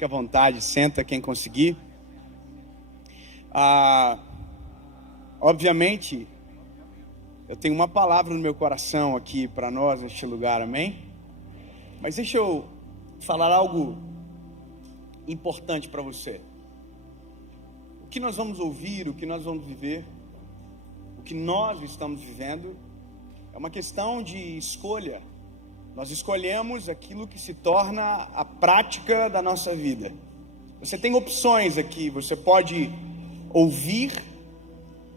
fique à vontade, senta quem conseguir. Obviamente, eu tenho uma palavra no meu coração aqui para nós neste lugar, amém? Mas deixa eu falar algo importante para você. O que nós vamos ouvir, o que nós vamos viver, o que nós estamos vivendo, é uma questão de escolha. Nós escolhemos aquilo que se torna a prática da nossa vida. Você tem opções aqui, você pode ouvir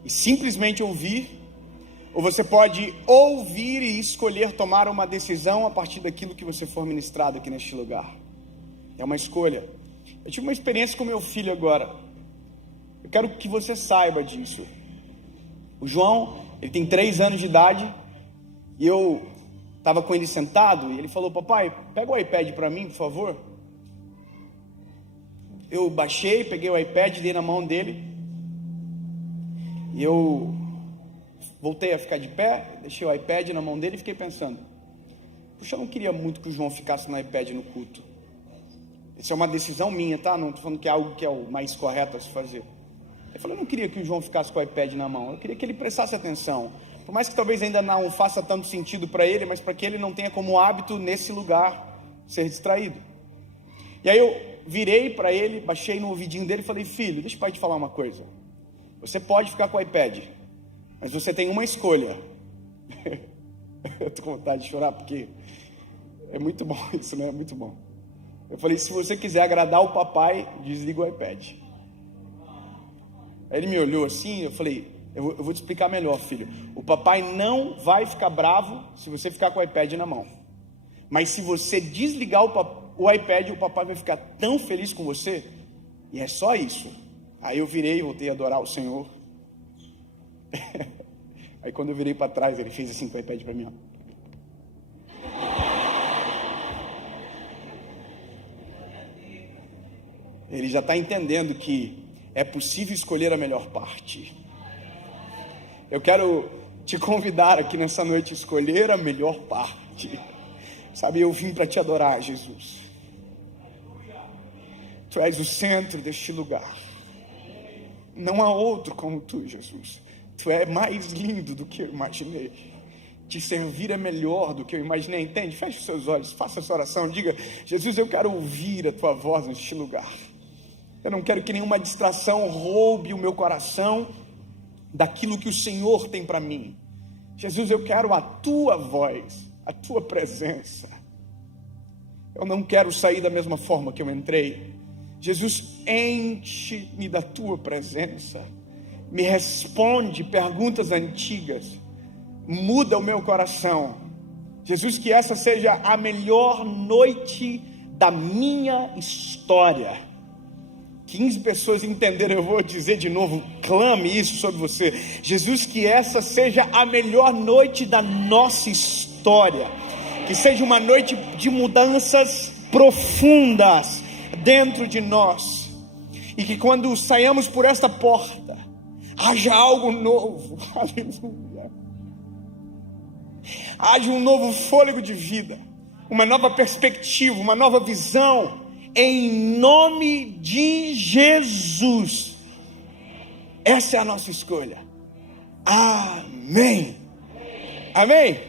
e simplesmente ouvir, ou você pode ouvir e escolher tomar uma decisão a partir daquilo que você for ministrado aqui neste lugar. É uma escolha. Eu tive uma experiência com meu filho agora. Eu quero que você saiba disso. O João, ele tem 3 anos de idade, e eu estava com ele sentado, e ele falou: papai, pega o iPad para mim, por favor. Eu baixei, peguei o iPad, dei na mão dele, e eu voltei a ficar de pé, deixei o iPad na mão dele e fiquei pensando: puxa, eu não queria muito que o João ficasse no iPad no culto. Isso é uma decisão minha, tá? Não estou falando que é algo que é o mais correto a se fazer. Eu falei: eu não queria que o João ficasse com o iPad na mão, eu queria que ele prestasse atenção. Por mais que talvez ainda não faça tanto sentido para ele, mas para que ele não tenha como hábito nesse lugar ser distraído. E aí eu virei para ele, baixei no ouvidinho dele e falei: filho, deixa o pai te falar uma coisa. Você pode ficar com o iPad, mas você tem uma escolha. Eu tô com vontade de chorar porque é muito bom isso, né? É muito bom. Eu falei: se você quiser agradar o papai, desliga o iPad. Aí ele me olhou assim, eu falei: eu vou te explicar melhor, filho. O papai não vai ficar bravo se você ficar com o iPad na mão. Mas se você desligar o iPad, o papai vai ficar tão feliz com você. E é só isso. Aí eu virei e voltei a adorar o Senhor. Aí quando eu virei para trás, ele fez assim com o iPad para mim, ó. Ele já está entendendo que é possível escolher a melhor parte. Eu quero te convidar aqui nessa noite a escolher a melhor parte. Sabe, eu vim para te adorar, Jesus. Tu és o centro deste lugar. Não há outro como tu, Jesus. Tu é mais lindo do que eu imaginei. Te servir é melhor do que eu imaginei. Entende? Feche os seus olhos, faça essa oração. Diga: Jesus, eu quero ouvir a tua voz neste lugar. Eu não quero que nenhuma distração roube o meu coração daquilo que o Senhor tem para mim. Jesus, eu quero a tua voz, a tua presença. Eu não quero sair da mesma forma que eu entrei. Jesus, enche-me da tua presença. Me responde perguntas antigas. Muda o meu coração. Jesus, que essa seja a melhor noite da minha história. 15 pessoas entenderam, eu vou dizer de novo, clame isso sobre você. Jesus, que essa seja a melhor noite da nossa história. Que seja uma noite de mudanças profundas dentro de nós. E que quando saiamos por esta porta, haja algo novo. Aleluia. Haja um novo fôlego de vida, uma nova perspectiva, uma nova visão. Em nome de Jesus. Essa é a nossa escolha. Amém. Amém.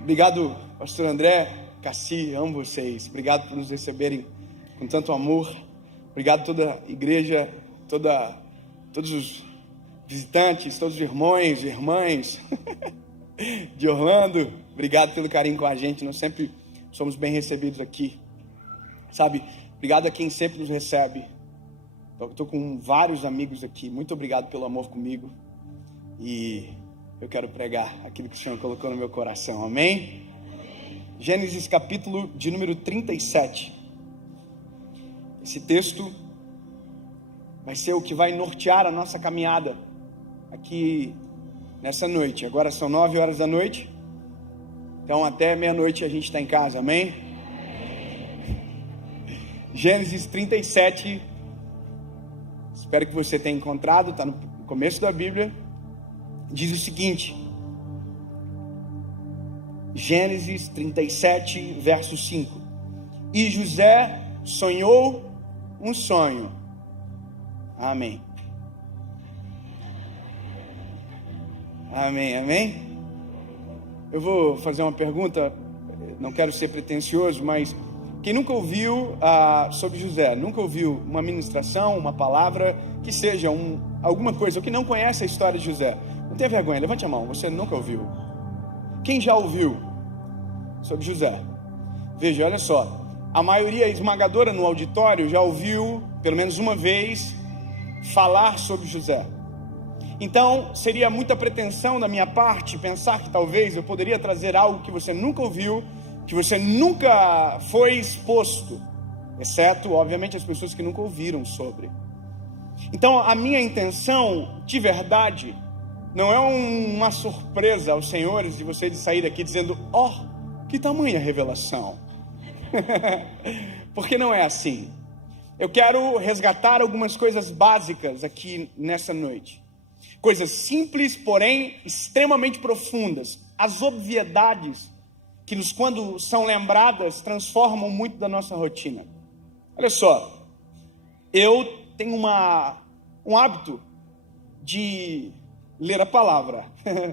Obrigado, pastor André, Cassi, amo vocês. Obrigado por nos receberem com tanto amor. Obrigado a toda a igreja, todos os visitantes, todos os irmãos e irmãs de Orlando. Obrigado pelo carinho com a gente. Nós sempre somos bem recebidos aqui, sabe? Obrigado a quem sempre nos recebe. Estou com vários amigos aqui. Muito obrigado pelo amor comigo. E eu quero pregar aquilo que o Senhor colocou no meu coração, amém? Gênesis capítulo de número 37. Esse texto vai ser o que vai nortear a nossa caminhada aqui nessa noite. Agora são 9 horas da noite, então até meia-noite a gente está em casa, amém? Gênesis 37, espero que você tenha encontrado, está no começo da Bíblia, diz o seguinte, Gênesis 37, verso 5. E José sonhou um sonho. Amém. Amém, amém? Eu vou fazer uma pergunta, não quero ser pretensioso, mas quem nunca ouviu sobre José, nunca ouviu uma ministração, uma palavra, que seja alguma coisa, ou que não conhece a história de José, não tenha vergonha, levante a mão, você nunca ouviu. Quem já ouviu sobre José? Veja, olha só, a maioria esmagadora no auditório já ouviu, pelo menos uma vez, falar sobre José. Então, seria muita pretensão da minha parte pensar que talvez eu poderia trazer algo que você nunca ouviu, que você nunca foi exposto, exceto, obviamente, as pessoas que nunca ouviram sobre. Então, a minha intenção, de verdade, não é uma surpresa aos senhores de vocês de sair daqui dizendo, que tamanha revelação. Porque não é assim. Eu quero resgatar algumas coisas básicas aqui nessa noite. Coisas simples, porém extremamente profundas. As obviedades que quando são lembradas, transformam muito da nossa rotina. Olha só, eu tenho um hábito de ler a palavra.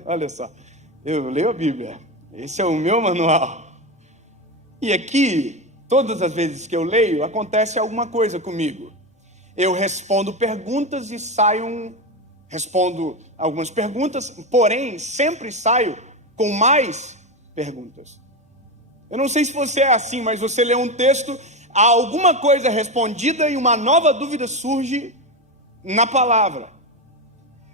Olha só, eu leio a Bíblia. Esse é o meu manual. E aqui, todas as vezes que eu leio, acontece alguma coisa comigo. Eu respondo perguntas e respondo algumas perguntas, porém, sempre saio com mais perguntas. Eu não sei se você é assim, mas você lê um texto, há alguma coisa respondida e uma nova dúvida surge na palavra.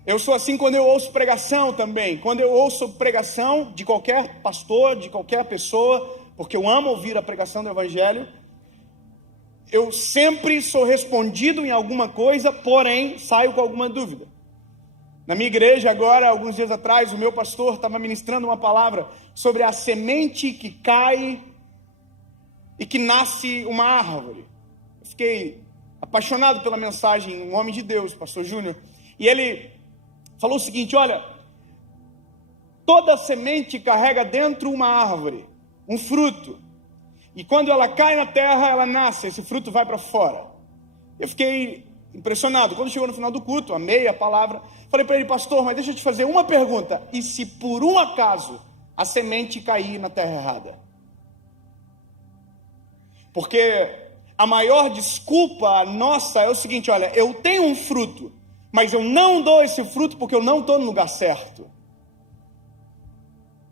Eu sou assim quando eu ouço pregação também. Quando eu ouço pregação de qualquer pastor, de qualquer pessoa, porque eu amo ouvir a pregação do Evangelho, eu sempre sou respondido em alguma coisa, porém saio com alguma dúvida. Na minha igreja agora, alguns dias atrás, o meu pastor estava ministrando uma palavra sobre a semente que cai e que nasce uma árvore. Eu fiquei apaixonado pela mensagem, um homem de Deus, pastor Júnior, e ele falou o seguinte, olha, toda semente carrega dentro uma árvore, um fruto, e quando ela cai na terra, ela nasce, esse fruto vai para fora. Eu fiquei impressionado. Quando chegou no final do culto, amei a palavra, falei para ele, pastor, mas deixa eu te fazer uma pergunta, e se por um acaso a semente cair na terra errada? Porque a maior desculpa nossa é o seguinte, olha, eu tenho um fruto, mas eu não dou esse fruto porque eu não estou no lugar certo.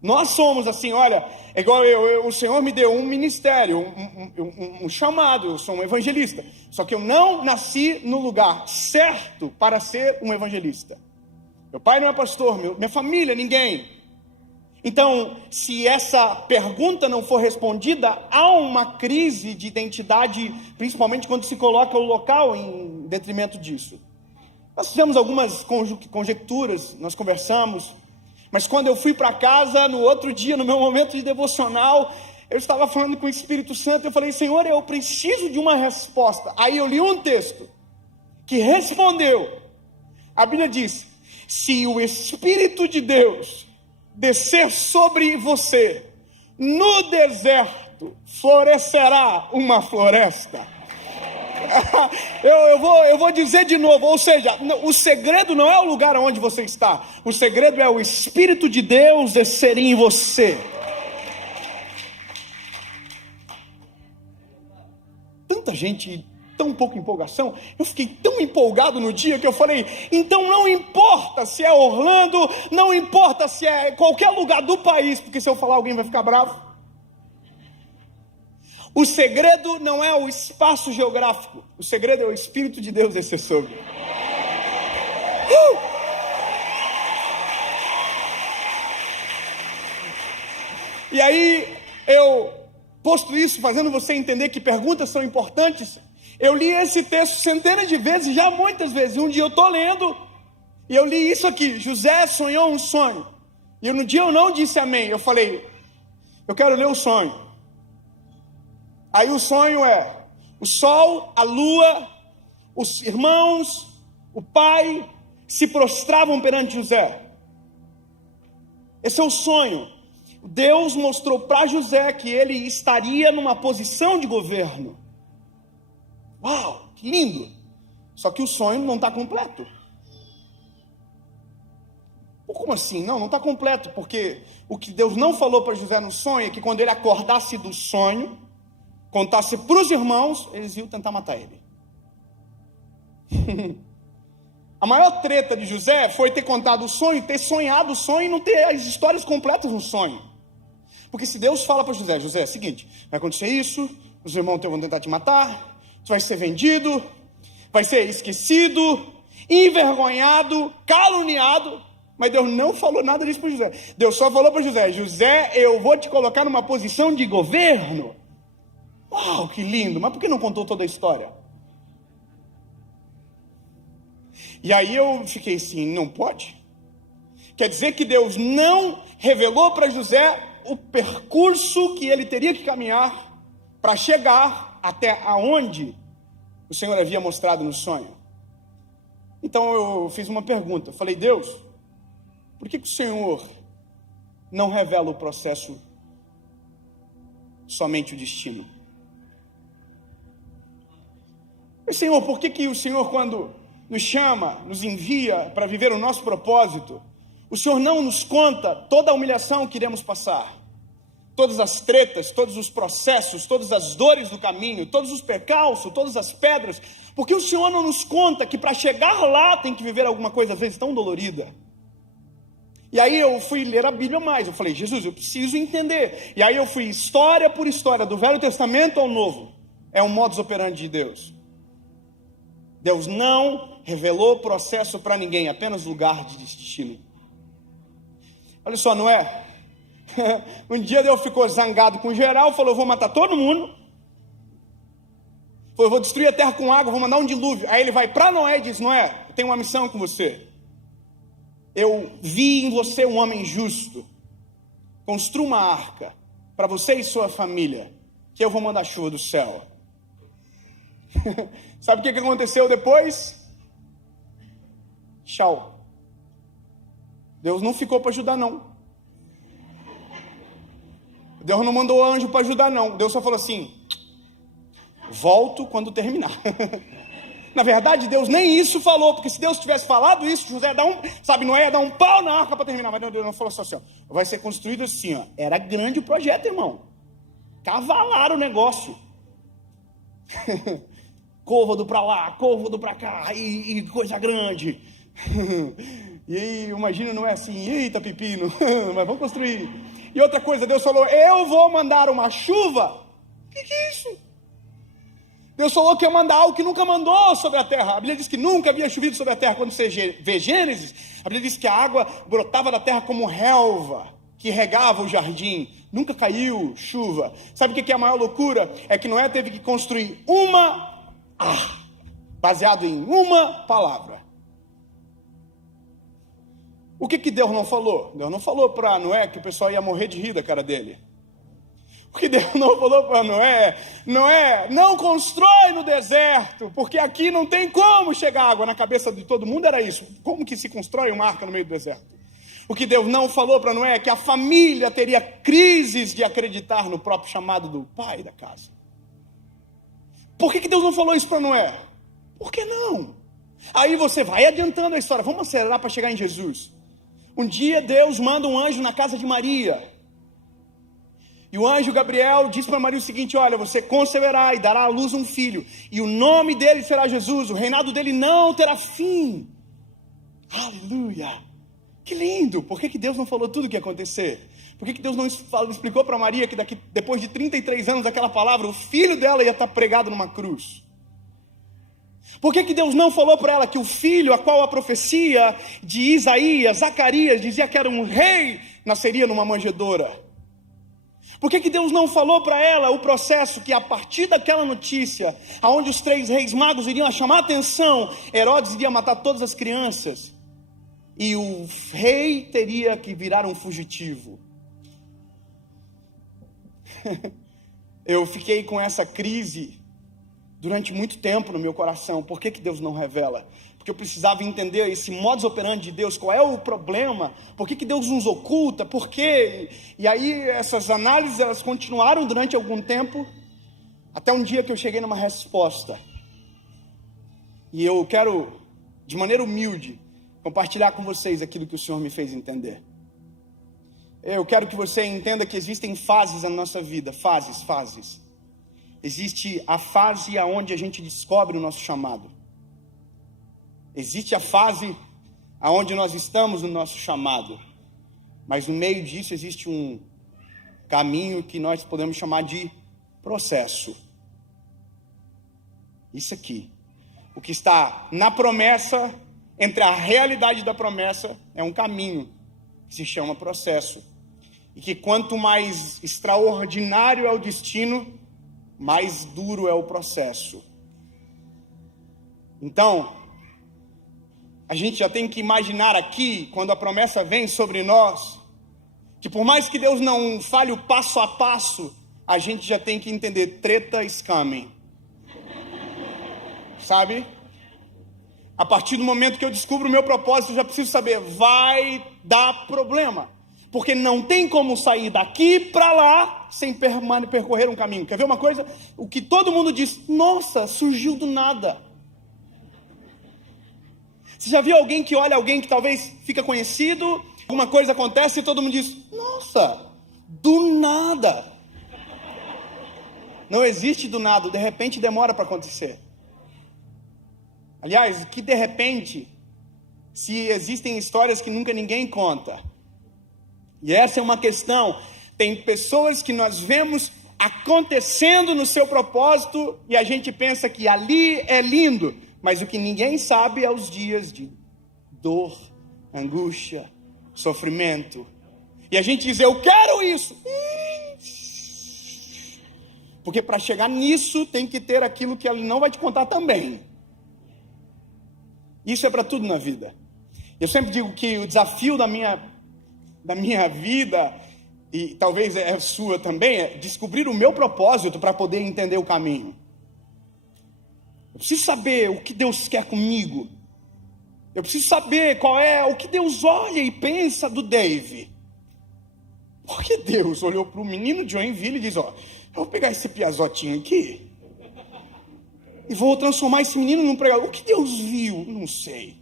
Nós somos assim, olha, é igual o Senhor me deu um ministério, um chamado, eu sou um evangelista, só que eu não nasci no lugar certo para ser um evangelista. Meu pai não é pastor, minha família, ninguém. Então, se essa pergunta não for respondida, há uma crise de identidade, principalmente quando se coloca o local em detrimento disso. Nós fizemos algumas conjecturas, nós conversamos, mas quando eu fui para casa, no outro dia, no meu momento de devocional, eu estava falando com o Espírito Santo, eu falei, Senhor, eu preciso de uma resposta. Aí eu li um texto que respondeu. A Bíblia diz, se o Espírito de Deus descer sobre você, no deserto florescerá uma floresta. Eu vou dizer de novo, ou seja, o segredo não é o lugar onde você está, o segredo é o Espírito de Deus descer em você. Tanta gente, tão pouca empolgação, eu fiquei tão empolgado no dia que eu falei, então não importa se é Orlando, não importa se é qualquer lugar do país, porque se eu falar alguém vai ficar bravo. O segredo não é o espaço geográfico, o segredo é o Espírito de Deus descer sobre. E aí, posto isso, fazendo você entender que perguntas são importantes, eu li esse texto centenas de vezes, já muitas vezes. Um dia eu estou lendo, e eu li isso aqui, José sonhou um sonho. E no dia eu não disse amém, eu falei, eu quero ler o sonho. Aí o sonho é, o sol, a lua, os irmãos, o pai, se prostravam perante José. Esse é o sonho. Deus mostrou para José que ele estaria numa posição de governo. Uau, que lindo! Só que o sonho não está completo. Como assim? Não está completo, porque o que Deus não falou para José no sonho é que quando ele acordasse do sonho, contasse para os irmãos, eles iam tentar matar ele. A maior treta de José foi ter contado o sonho, ter sonhado o sonho e não ter as histórias completas no sonho. Porque se Deus fala para José, José, é o seguinte, vai acontecer isso, os irmãos vão tentar te matar, tu vai ser vendido, vai ser esquecido, envergonhado, caluniado, mas Deus não falou nada disso para José. Deus só falou para José, José, eu vou te colocar numa posição de governo. Uau, que lindo, mas por que não contou toda a história? E aí eu fiquei assim, não pode? Quer dizer que Deus não revelou para José o percurso que ele teria que caminhar para chegar até aonde o Senhor havia mostrado no sonho. Então eu fiz uma pergunta, eu falei, Deus, por que o Senhor não revela o processo, somente o destino? E Senhor, por que o Senhor quando nos chama, nos envia para viver o nosso propósito, o Senhor não nos conta toda a humilhação que iremos passar, todas as tretas, todos os processos, todas as dores do caminho, todos os percalços, todas as pedras, porque o Senhor não nos conta que para chegar lá tem que viver alguma coisa às vezes tão dolorida. E aí eu fui ler a Bíblia mais, eu falei, Jesus, eu preciso entender. E aí eu fui história por história, do Velho Testamento ao Novo. É um modus operandi de Deus. Deus não revelou processo para ninguém, apenas lugar de destino. Olha só, não é? Um dia Deus ficou zangado com geral, falou, eu vou matar todo mundo. Falou, eu vou destruir a terra com água, vou mandar um dilúvio. Aí ele vai para Noé e diz, Noé, eu tenho uma missão com você. Eu vi em você um homem justo. Construa uma arca para você e sua família, que eu vou mandar chuva do céu. Sabe o que aconteceu depois? Tchau. Deus não ficou para ajudar, não. Deus não mandou anjo para ajudar, não. Deus só falou assim, volto quando terminar. Na verdade, Deus nem isso falou, porque se Deus tivesse falado isso, José ia dar Noé ia dar um pau na arca para terminar, mas Deus não falou assim, ó, vai ser construído assim, ó. Era grande o projeto, irmão. Cavalaram o negócio. Côvado para lá, côvado para cá, e coisa grande. E aí, imagina, não é assim, eita pepino, mas vamos construir. E outra coisa, Deus falou, eu vou mandar uma chuva. O que é isso? Deus falou que ia mandar algo que nunca mandou sobre a terra. A Bíblia diz que nunca havia chovido sobre a terra. Quando você vê Gênesis, a Bíblia diz que a água brotava da terra como relva, que regava o jardim. Nunca caiu chuva. Sabe o que é a maior loucura? É que Noé teve que construir baseado em uma palavra. O que Deus não falou? Deus não falou para Noé que o pessoal ia morrer de rir da cara dele. O que Deus não falou para Noé, não constrói no deserto, porque aqui não tem como chegar água. Na cabeça de todo mundo era isso. Como que se constrói uma arca no meio do deserto? O que Deus não falou para Noé é que a família teria crises de acreditar no próprio chamado do pai da casa. Por que Deus não falou isso para Noé? Por que não? Aí você vai adiantando a história, vamos acelerar para chegar em Jesus. Um dia Deus manda um anjo na casa de Maria. E o anjo Gabriel diz para Maria o seguinte, olha, você conceberá e dará à luz um filho. E o nome dele será Jesus, o reinado dele não terá fim. Aleluia. Que lindo. Por que Deus não falou tudo o que ia acontecer? Por que Deus não explicou para Maria que depois de 33 anos daquela palavra, o filho dela ia estar pregado numa cruz? Por que Deus não falou para ela que o filho, a qual a profecia de Isaías, Zacarias, dizia que era um rei, nasceria numa manjedoura? Por que Deus não falou para ela o processo que a partir daquela notícia, aonde os 3 reis magos iriam chamar a atenção, Herodes iria matar todas as crianças, e o rei teria que virar um fugitivo? Eu fiquei com essa crise durante muito tempo no meu coração. Por que Deus não revela? porque eu precisava entender esse modus operandi de Deus, qual é o problema, por que Deus nos oculta, por quê? E aí essas análises, elas continuaram durante algum tempo, até um dia que eu cheguei numa resposta. E eu quero, de maneira humilde, compartilhar com vocês aquilo que o Senhor me fez entender. Eu quero que você entenda que existem fases na nossa vida, fases. Existe a fase onde a gente descobre o nosso chamado. Existe a fase onde nós estamos no nosso chamado. Mas no meio disso existe um caminho que nós podemos chamar de processo. Isso aqui. O que está na promessa, entre a realidade da promessa, é um caminho que se chama processo. E que quanto mais extraordinário é o destino, mais duro é o processo. Então, a gente já tem que imaginar aqui, quando a promessa vem sobre nós, que por mais que Deus não fale o passo a passo, a gente já tem que entender, treta is coming. Sabe? A partir do momento que eu descubro o meu propósito, eu já preciso saber, vai dar problema. Porque não tem como sair daqui para lá sem percorrer um caminho. Quer ver uma coisa? O que todo mundo diz, nossa, surgiu do nada. Você já viu alguém que olha alguém que talvez fica conhecido, alguma coisa acontece e todo mundo diz, nossa, do nada. Não existe do nada, de repente demora para acontecer. Aliás, que de repente, se existem histórias que nunca ninguém conta. E essa é uma questão. Tem pessoas que nós vemos acontecendo no seu propósito e a gente pensa que ali é lindo. Mas o que ninguém sabe é os dias de dor, angústia, sofrimento. E a gente diz, eu quero isso. Porque para chegar nisso tem que ter aquilo que ele não vai te contar também. Isso é para tudo na vida. Eu sempre digo que o desafio da minha vida, e talvez é a sua também, é descobrir o meu propósito para poder entender o caminho. Eu preciso saber o que Deus quer comigo. Eu preciso saber qual é o que Deus olha e pensa do Dave. Porque Deus olhou para o menino de Joinville e diz, ó, eu vou pegar esse piazotinho aqui e vou transformar esse menino num pregador. O que Deus viu? Não sei.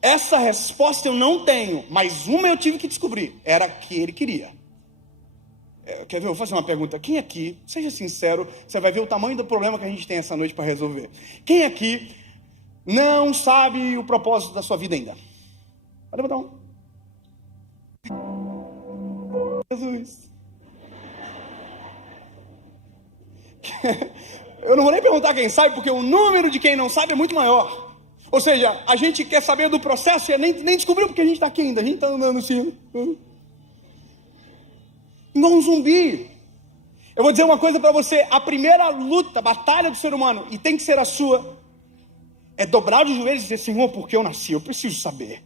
Essa resposta eu não tenho, mas uma eu tive que descobrir. Era a que ele queria. Quer ver? Eu vou fazer uma pergunta. Quem aqui, seja sincero, você vai ver o tamanho do problema que a gente tem essa noite para resolver. Quem aqui não sabe o propósito da sua vida ainda? Pode botar um. Jesus. Eu não vou nem perguntar quem sabe, porque o número de quem não sabe é muito maior. Ou seja, a gente quer saber do processo e nem descobriu porque a gente está aqui ainda. A gente está andando assim. Igual um zumbi. Eu vou dizer uma coisa para você. A primeira luta, batalha do ser humano, e tem que ser a sua, é dobrar os joelhos e dizer, Senhor, por que eu nasci? Eu preciso saber.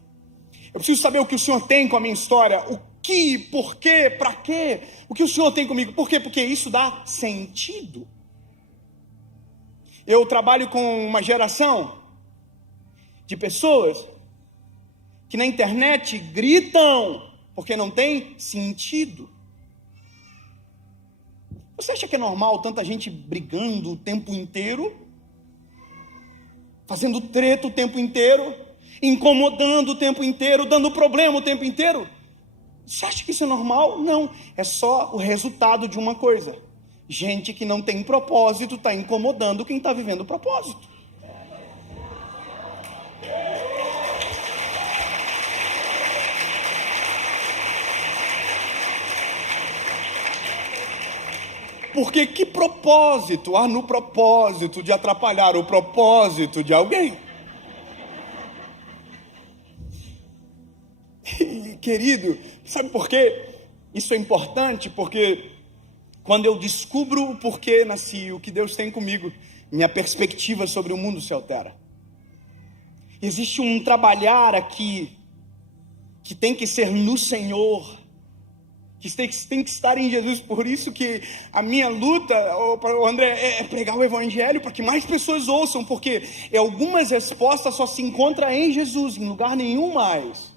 Eu preciso saber o que o Senhor tem com a minha história. O que, por quê, para quê? O que o Senhor tem comigo? Por quê? Porque isso dá sentido. Eu trabalho com uma geração de pessoas que na internet gritam porque não tem sentido. Você acha que é normal tanta gente brigando o tempo inteiro? Fazendo treta o tempo inteiro? Incomodando o tempo inteiro? Dando problema o tempo inteiro? Você acha que isso é normal? Não. É só o resultado de uma coisa. Gente que não tem propósito está incomodando quem está vivendo o propósito. Porque que propósito há no propósito de atrapalhar o propósito de alguém? E, querido, sabe por quê? Isso é importante, porque quando eu descubro o porquê nasci, o que Deus tem comigo, minha perspectiva sobre o mundo se altera. Existe um trabalhar aqui que tem que ser no Senhor, que tem que estar em Jesus. Por isso que a minha luta, André, é pregar o evangelho para que mais pessoas ouçam, porque algumas respostas só se encontram em Jesus, em lugar nenhum mais.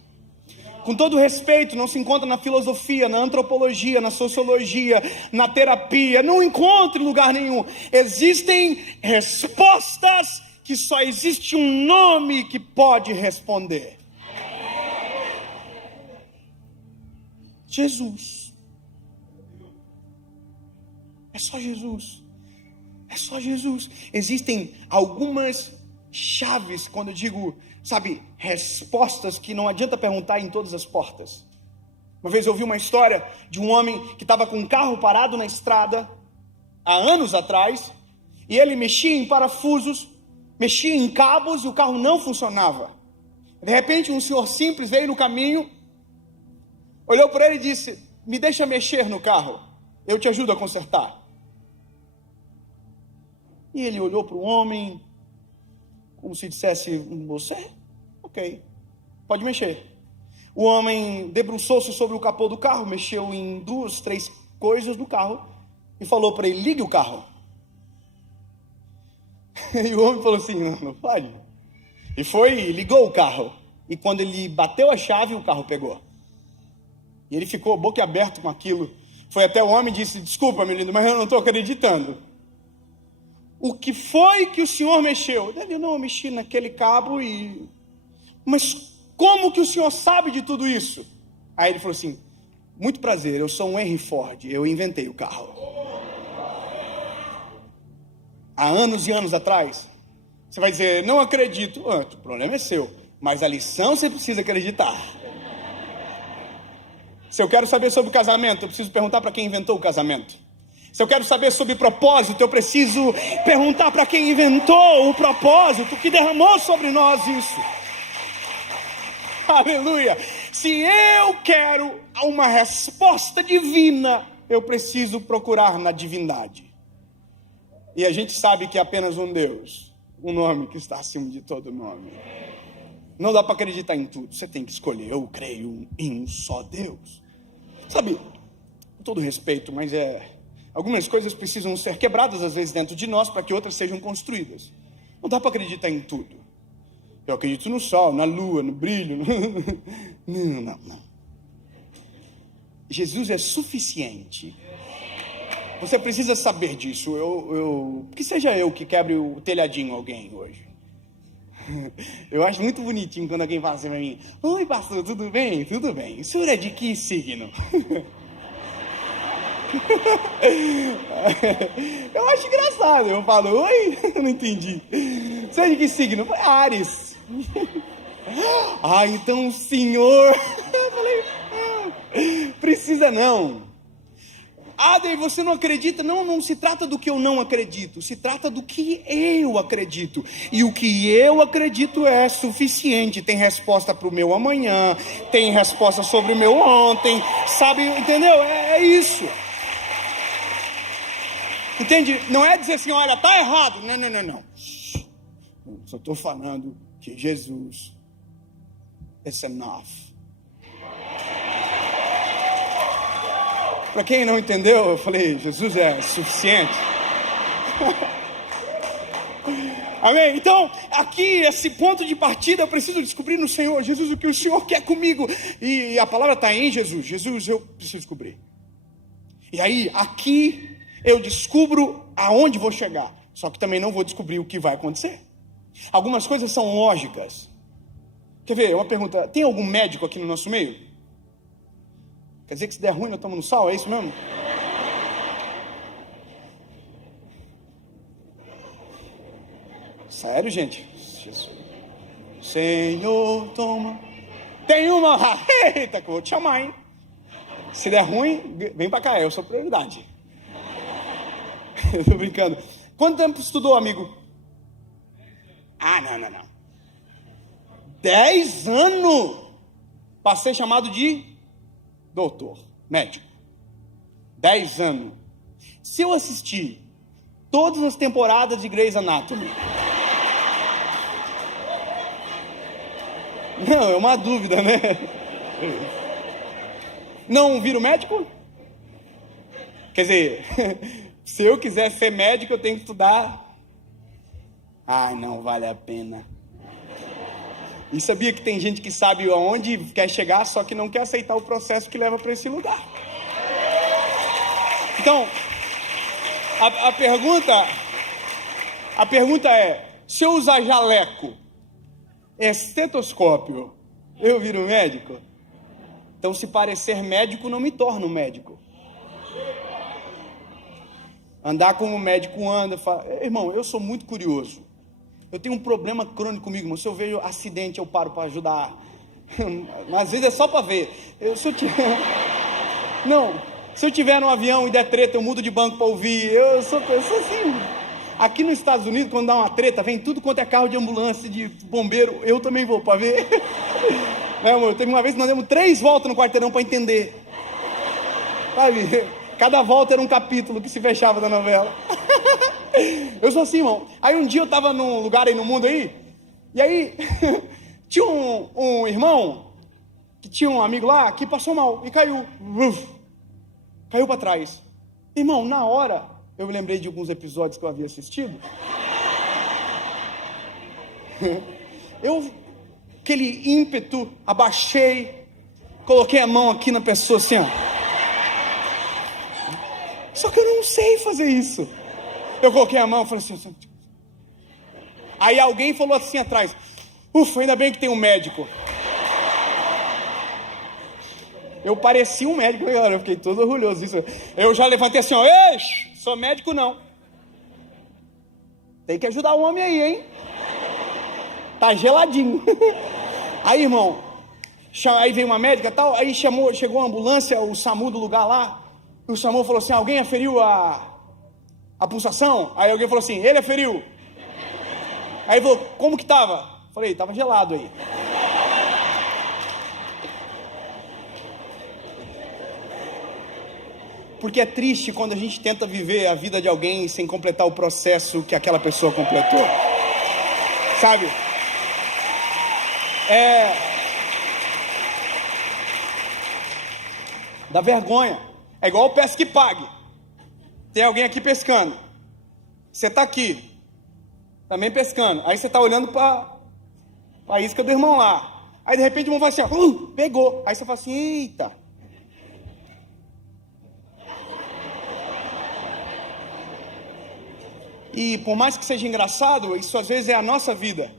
Com todo respeito, não se encontra na filosofia, na antropologia, na sociologia, na terapia, não encontra em lugar nenhum. Existem respostas que só existe um nome que pode responder. Jesus. É só Jesus. É só Jesus. Existem algumas chaves, quando eu digo, sabe, respostas que não adianta perguntar em todas as portas. Uma vez eu ouvi uma história de um homem que estava com um carro parado na estrada, há anos atrás, e ele mexia em parafusos, mexia em cabos e o carro não funcionava. De repente um senhor simples veio no caminho, olhou para ele e disse: me deixa mexer no carro, eu te ajudo a consertar. E ele olhou para o homem, como se dissesse: você? Ok, pode mexer. O homem debruçou-se sobre o capô do carro, mexeu em 2, 3 coisas do carro e falou para ele: ligue o carro. E o homem falou assim: não pode. E foi e ligou o carro. E quando ele bateu a chave, o carro pegou. E ele ficou boquiaberto com aquilo. Foi até o homem e disse: desculpa, meu lindo, mas eu não estou acreditando. O que foi que o senhor mexeu? Ele: não, eu mexi naquele cabo e... Mas como que o senhor sabe de tudo isso? Aí ele falou assim: muito prazer, eu sou um Henry Ford, eu inventei o carro. Há anos e anos atrás. Você vai dizer: não acredito. O problema é seu, mas a lição você precisa acreditar. Se eu quero saber sobre o casamento, eu preciso perguntar para quem inventou o casamento. Se eu quero saber sobre propósito, eu preciso perguntar para quem inventou o propósito, que derramou sobre nós isso. Aleluia! Se eu quero uma resposta divina, eu preciso procurar na divindade. E a gente sabe que é apenas um Deus, um nome que está acima de todo nome. Não dá para acreditar em tudo, você tem que escolher. Eu creio em um só Deus. Sabe, com todo respeito, mas algumas coisas precisam ser quebradas às vezes dentro de nós para que outras sejam construídas. Não dá para acreditar em tudo. Eu acredito no sol, na lua, no brilho. Não. Jesus é suficiente. Você precisa saber disso. Que seja eu que quebre o telhadinho alguém hoje. Eu acho muito bonitinho quando alguém fala assim pra mim: oi, pastor, tudo bem? Tudo bem. O senhor é de que signo? Eu acho engraçado. Eu falo: oi? Eu não entendi. Você é de que signo? Eu falei: Áries. Então o senhor... Eu falei: precisa não. Daí você não acredita? Não se trata do que eu não acredito, se trata do que eu acredito. E o que eu acredito é suficiente. Tem resposta para o meu amanhã, tem resposta sobre o meu ontem, sabe, entendeu? É isso. Entende? Não é dizer assim: olha, tá errado. Não. Só estou falando que Jesus is enough. Para quem não entendeu, eu falei: Jesus é suficiente. Amém? Então, aqui, esse ponto de partida, eu preciso descobrir no Senhor. Jesus, o que o Senhor quer comigo? E a palavra está em Jesus. Jesus, eu preciso descobrir. E aí, aqui, eu descubro aonde vou chegar. Só que também não vou descobrir o que vai acontecer. Algumas coisas são lógicas. Quer ver? Uma pergunta: tem algum médico aqui no nosso meio? Quer dizer que se der ruim nós estamos no sal, é isso mesmo? Sério, gente? Jesus. Senhor, toma. Tem uma. Eita, que eu vou te chamar, hein? Se der ruim, vem pra cá, eu sou prioridade. Eu tô brincando. Quanto tempo estudou, amigo? Não. 10 anos para ser chamado de doutor, médico. 10 anos. Se eu assistir todas as temporadas de Grey's Anatomy... Não, é uma dúvida, né? Não viro médico? Quer dizer, se eu quiser ser médico, eu tenho que estudar. Ai, não vale a pena. E sabia que tem gente que sabe aonde quer chegar, só que não quer aceitar o processo que leva para esse lugar. Então, a pergunta é, se eu usar jaleco, estetoscópio, eu viro médico? Então, se parecer médico, não me torno médico. Andar como o médico anda, irmão, eu sou muito curioso. Eu tenho um problema crônico comigo, irmão. Se eu vejo acidente, eu paro para ajudar. Mas às vezes é só para ver. Se eu tiver no avião e der treta, eu mudo de banco para ouvir. Eu sou assim. Aqui nos Estados Unidos, quando dá uma treta, vem tudo quanto é carro de ambulância, de bombeiro. Eu também vou para ver. Não, amor, teve uma vez que nós demos 3 voltas no quarteirão para entender. Sabe? Cada volta era um capítulo que se fechava da novela. Eu sou assim, irmão. Aí um dia eu tava num lugar aí no mundo aí, e aí tinha um irmão que tinha um amigo lá que passou mal e caiu. Caiu para trás. Irmão, na hora, eu me lembrei de alguns episódios que eu havia assistido. Aquele ímpeto, abaixei, coloquei a mão aqui na pessoa assim, ó. Só que eu não sei fazer isso. Eu coloquei a mão e falei assim. Aí alguém falou assim atrás, ufa, ainda bem que tem um médico. Eu parecia um médico, galera, eu fiquei todo orgulhoso disso. Eu já levantei assim, ó, ei, sou médico não. Tem que ajudar o homem aí, hein? Tá geladinho. Aí, irmão, aí veio uma médica e tal, aí chegou a ambulância, o SAMU do lugar lá, e o SAMU falou assim, alguém aferiu a pulsação? Aí alguém falou assim, ele aferiu. Aí falou, como que tava? Falei, tava gelado aí. Porque é triste quando a gente tenta viver a vida de alguém sem completar o processo que aquela pessoa completou. Sabe? Dá vergonha. É igual o pesca que pague. Tem alguém aqui pescando. Você tá aqui, também pescando. Aí você tá olhando para a isca do irmão lá. Aí de repente o irmão fala assim, ó, pegou. Aí você fala assim, eita. E por mais que seja engraçado, isso às vezes é a nossa vida.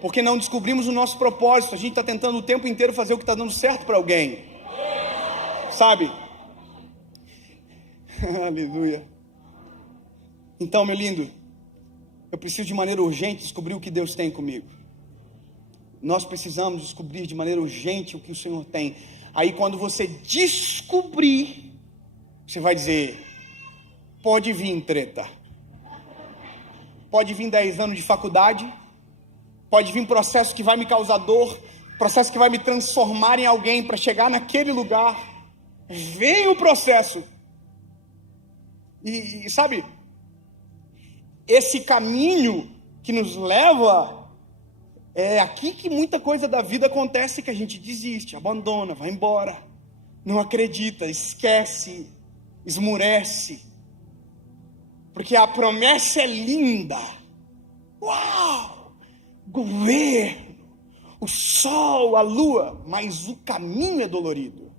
Porque não descobrimos o nosso propósito. A gente está tentando o tempo inteiro fazer o que está dando certo para alguém. Sabe? Aleluia. Então, meu lindo, eu preciso de maneira urgente descobrir o que Deus tem comigo. Nós precisamos descobrir de maneira urgente o que o Senhor tem. Aí quando você descobrir, você vai dizer, pode vir treta. Pode vir 10 anos de faculdade, pode vir processo que vai me causar dor, processo que vai me transformar em alguém para chegar naquele lugar. Vem o processo. E sabe, esse caminho que nos leva, é aqui que muita coisa da vida acontece, que a gente desiste, abandona, vai embora, não acredita, esquece, esmurece. Porque a promessa é linda. Uau! Governo, o sol, a lua, mas o caminho é dolorido.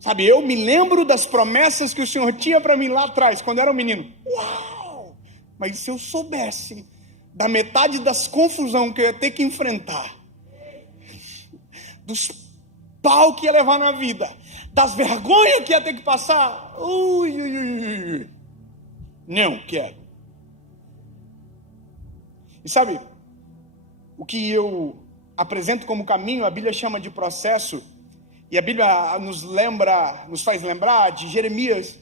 Sabe, eu me lembro das promessas que o Senhor tinha para mim lá atrás, quando eu era um menino. Uau! Mas se eu soubesse da metade das confusões que eu ia ter que enfrentar, dos pau que ia levar na vida, das vergonhas que ia ter que passar, não quero. E sabe, o que eu apresento como caminho, a Bíblia chama de processo, e a Bíblia nos faz lembrar de Jeremias,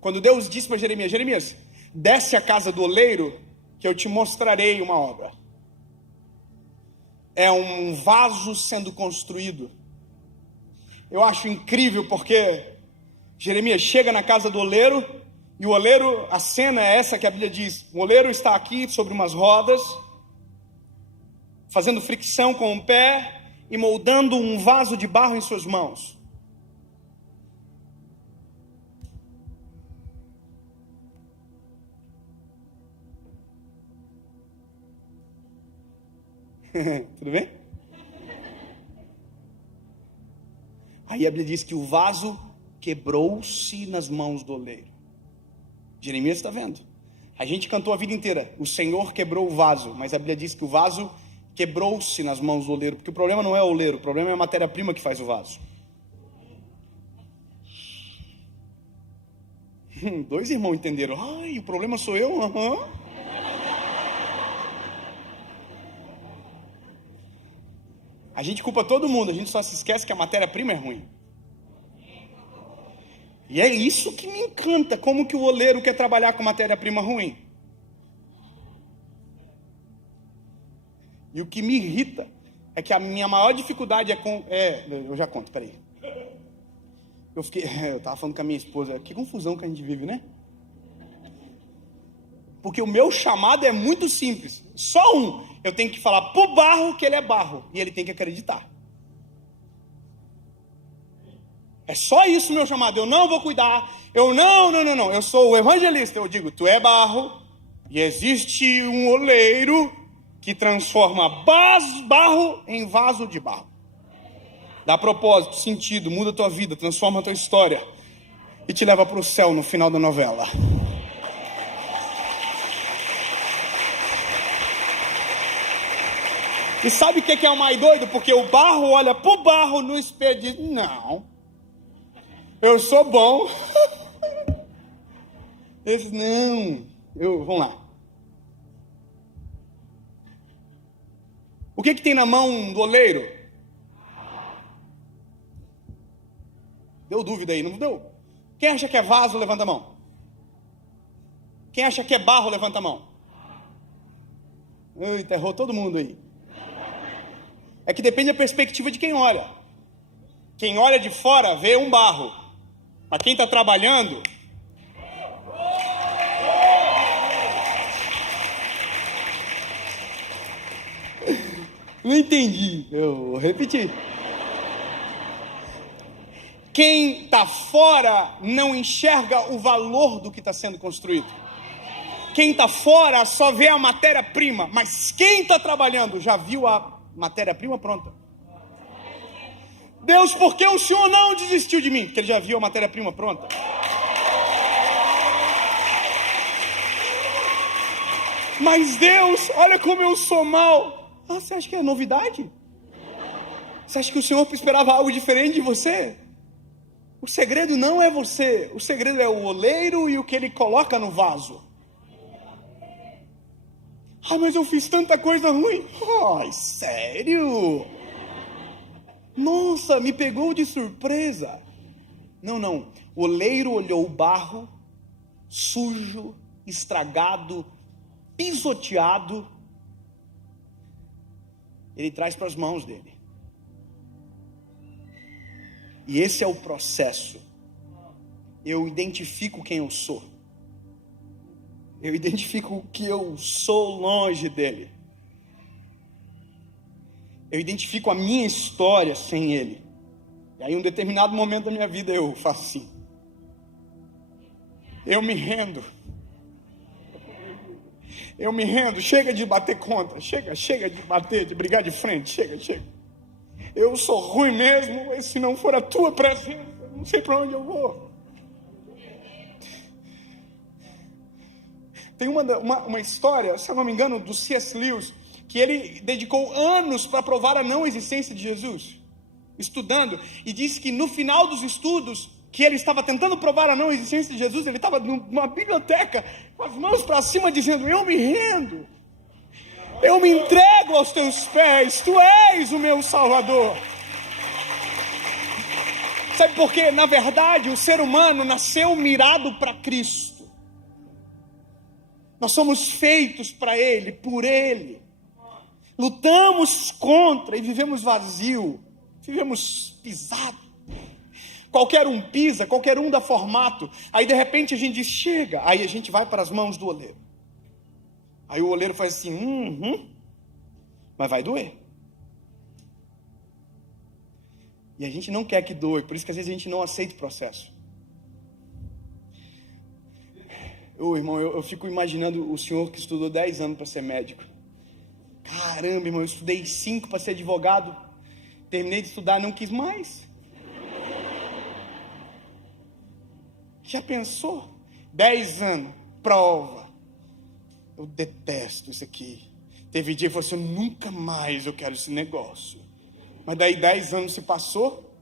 quando Deus disse para Jeremias, Jeremias, desce à casa do oleiro, que eu te mostrarei uma obra. É um vaso sendo construído. Eu acho incrível porque Jeremias chega na casa do oleiro, e o oleiro, a cena é essa que a Bíblia diz, o oleiro está aqui sobre umas rodas, fazendo fricção com o pé, e moldando um vaso de barro em suas mãos. Tudo bem? Aí a Bíblia diz que o vaso quebrou-se nas mãos do oleiro. Jeremias está vendo. A gente cantou a vida inteira, o Senhor quebrou o vaso, mas a Bíblia diz que o vaso quebrou-se nas mãos do oleiro, porque o problema não é o oleiro, o problema é a matéria-prima que faz o vaso. Dois irmãos entenderam. Ai, o problema sou eu? Uhum. A gente culpa todo mundo, a gente só se esquece que a matéria-prima é ruim. E é isso que me encanta, como que o oleiro quer trabalhar com matéria-prima ruim. E o que me irrita é que a minha maior dificuldade eu já conto, peraí. Eu tava falando com a minha esposa, que confusão que a gente vive, né? Porque o meu chamado é muito simples, só um. Eu tenho que falar pro barro que ele é barro, e ele tem que acreditar. É só isso o meu chamado, eu não vou cuidar, não, eu sou o evangelista, eu digo, tu é barro, e existe um oleiro que transforma barro em vaso de barro. Dá propósito, sentido, muda a tua vida, transforma a tua história e te leva para o céu no final da novela. E sabe o que é o mais doido? Porque o barro olha pro barro no espelho e diz, não, eu sou bom. Ele diz, não, vamos lá. O que tem na mão do oleiro? Deu dúvida aí, não deu? Quem acha que é vaso, levanta a mão. Quem acha que é barro, levanta a mão. Eita, errou todo mundo aí. É que depende da perspectiva de quem olha. Quem olha de fora vê um barro. Mas quem está trabalhando... Não entendi, eu vou repetir. Quem está fora não enxerga o valor do que está sendo construído. Quem está fora só vê a matéria-prima, mas quem está trabalhando já viu a matéria-prima pronta. Deus, por que o Senhor não desistiu de mim? Porque Ele já viu a matéria-prima pronta. Mas Deus, olha como eu sou mal. Ah, você acha que é novidade? Você acha que o Senhor esperava algo diferente de você? O segredo não é você, o segredo é o oleiro e o que ele coloca no vaso. Ah, mas eu fiz tanta coisa ruim. Ai, sério? Nossa, me pegou de surpresa. Não. O oleiro olhou o barro, sujo, estragado, pisoteado. Ele traz para as mãos dele. E esse é o processo. Eu identifico quem eu sou. Eu identifico o que eu sou longe dele. Eu identifico a minha história sem ele. E aí, em um determinado momento da minha vida, eu faço assim. Eu me rendo. Eu me rendo. Chega de bater contra. Chega de bater, de brigar de frente. Chega. Eu sou ruim mesmo, mas se não for a tua presença, não sei para onde eu vou. Tem uma história, se eu não me engano, do C.S. Lewis, que ele dedicou anos para provar a não existência de Jesus, estudando, e disse que no final dos estudos, que ele estava tentando provar a não existência de Jesus, ele estava numa biblioteca, com as mãos para cima, dizendo, eu me rendo. Eu me entrego aos teus pés, tu és o meu Salvador. Sabe por quê? Na verdade, o ser humano nasceu mirado para Cristo. Nós somos feitos para Ele, por Ele. Lutamos contra e vivemos vazio, vivemos pisado. Qualquer um pisa, qualquer um dá formato. Aí de repente a gente diz, chega. Aí a gente vai para as mãos do oleiro. Aí o oleiro faz assim, mas vai doer. E a gente não quer que doe, por isso que às vezes a gente não aceita o processo. Irmão, eu fico imaginando o senhor que estudou 10 anos para ser médico. Caramba, irmão, eu estudei 5 para ser advogado. Terminei de estudar, não quis mais. Já pensou? 10 anos, prova. Eu detesto isso aqui. Teve dia que falou assim, nunca mais eu quero esse negócio. Mas daí 10 anos se passou.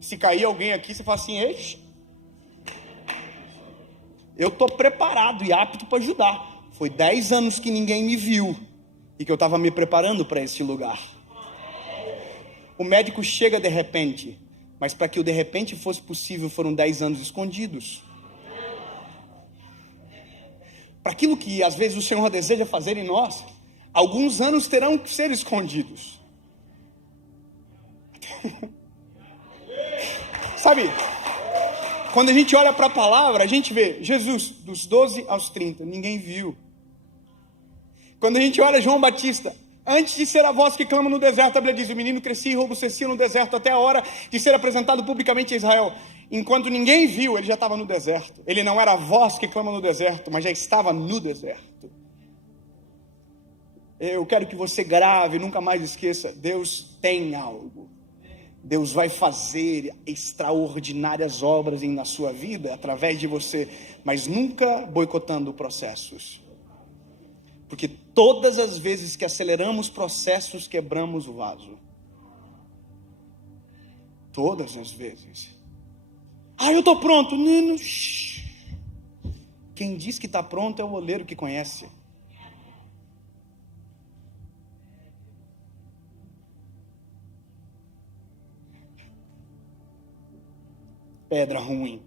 Se cair alguém aqui, você fala assim, eixe, eu estou preparado e apto para ajudar. Foi 10 anos que ninguém me viu e que eu estava me preparando para esse lugar. O médico chega de repente, mas para que o de repente fosse possível, foram 10 anos escondidos. Para aquilo que às vezes o Senhor deseja fazer em nós, alguns anos terão que ser escondidos. Sabe, quando a gente olha para a palavra, a gente vê Jesus, dos 12 aos 30, ninguém viu. Quando a gente olha João Batista, antes de ser a voz que clama no deserto, a Bíblia diz, o menino crescia e robustecia no deserto até a hora de ser apresentado publicamente a Israel. Enquanto ninguém viu, ele já estava no deserto. Ele não era a voz que clama no deserto, mas já estava no deserto. Eu quero que você grave, nunca mais esqueça, Deus tem algo. Deus vai fazer extraordinárias obras na sua vida, através de você, mas nunca boicotando processos. Porque todas as vezes que aceleramos processos, quebramos o vaso. Todas as vezes. Eu estou pronto. Nino. Quem diz que está pronto é o oleiro que conhece. Pedra ruim.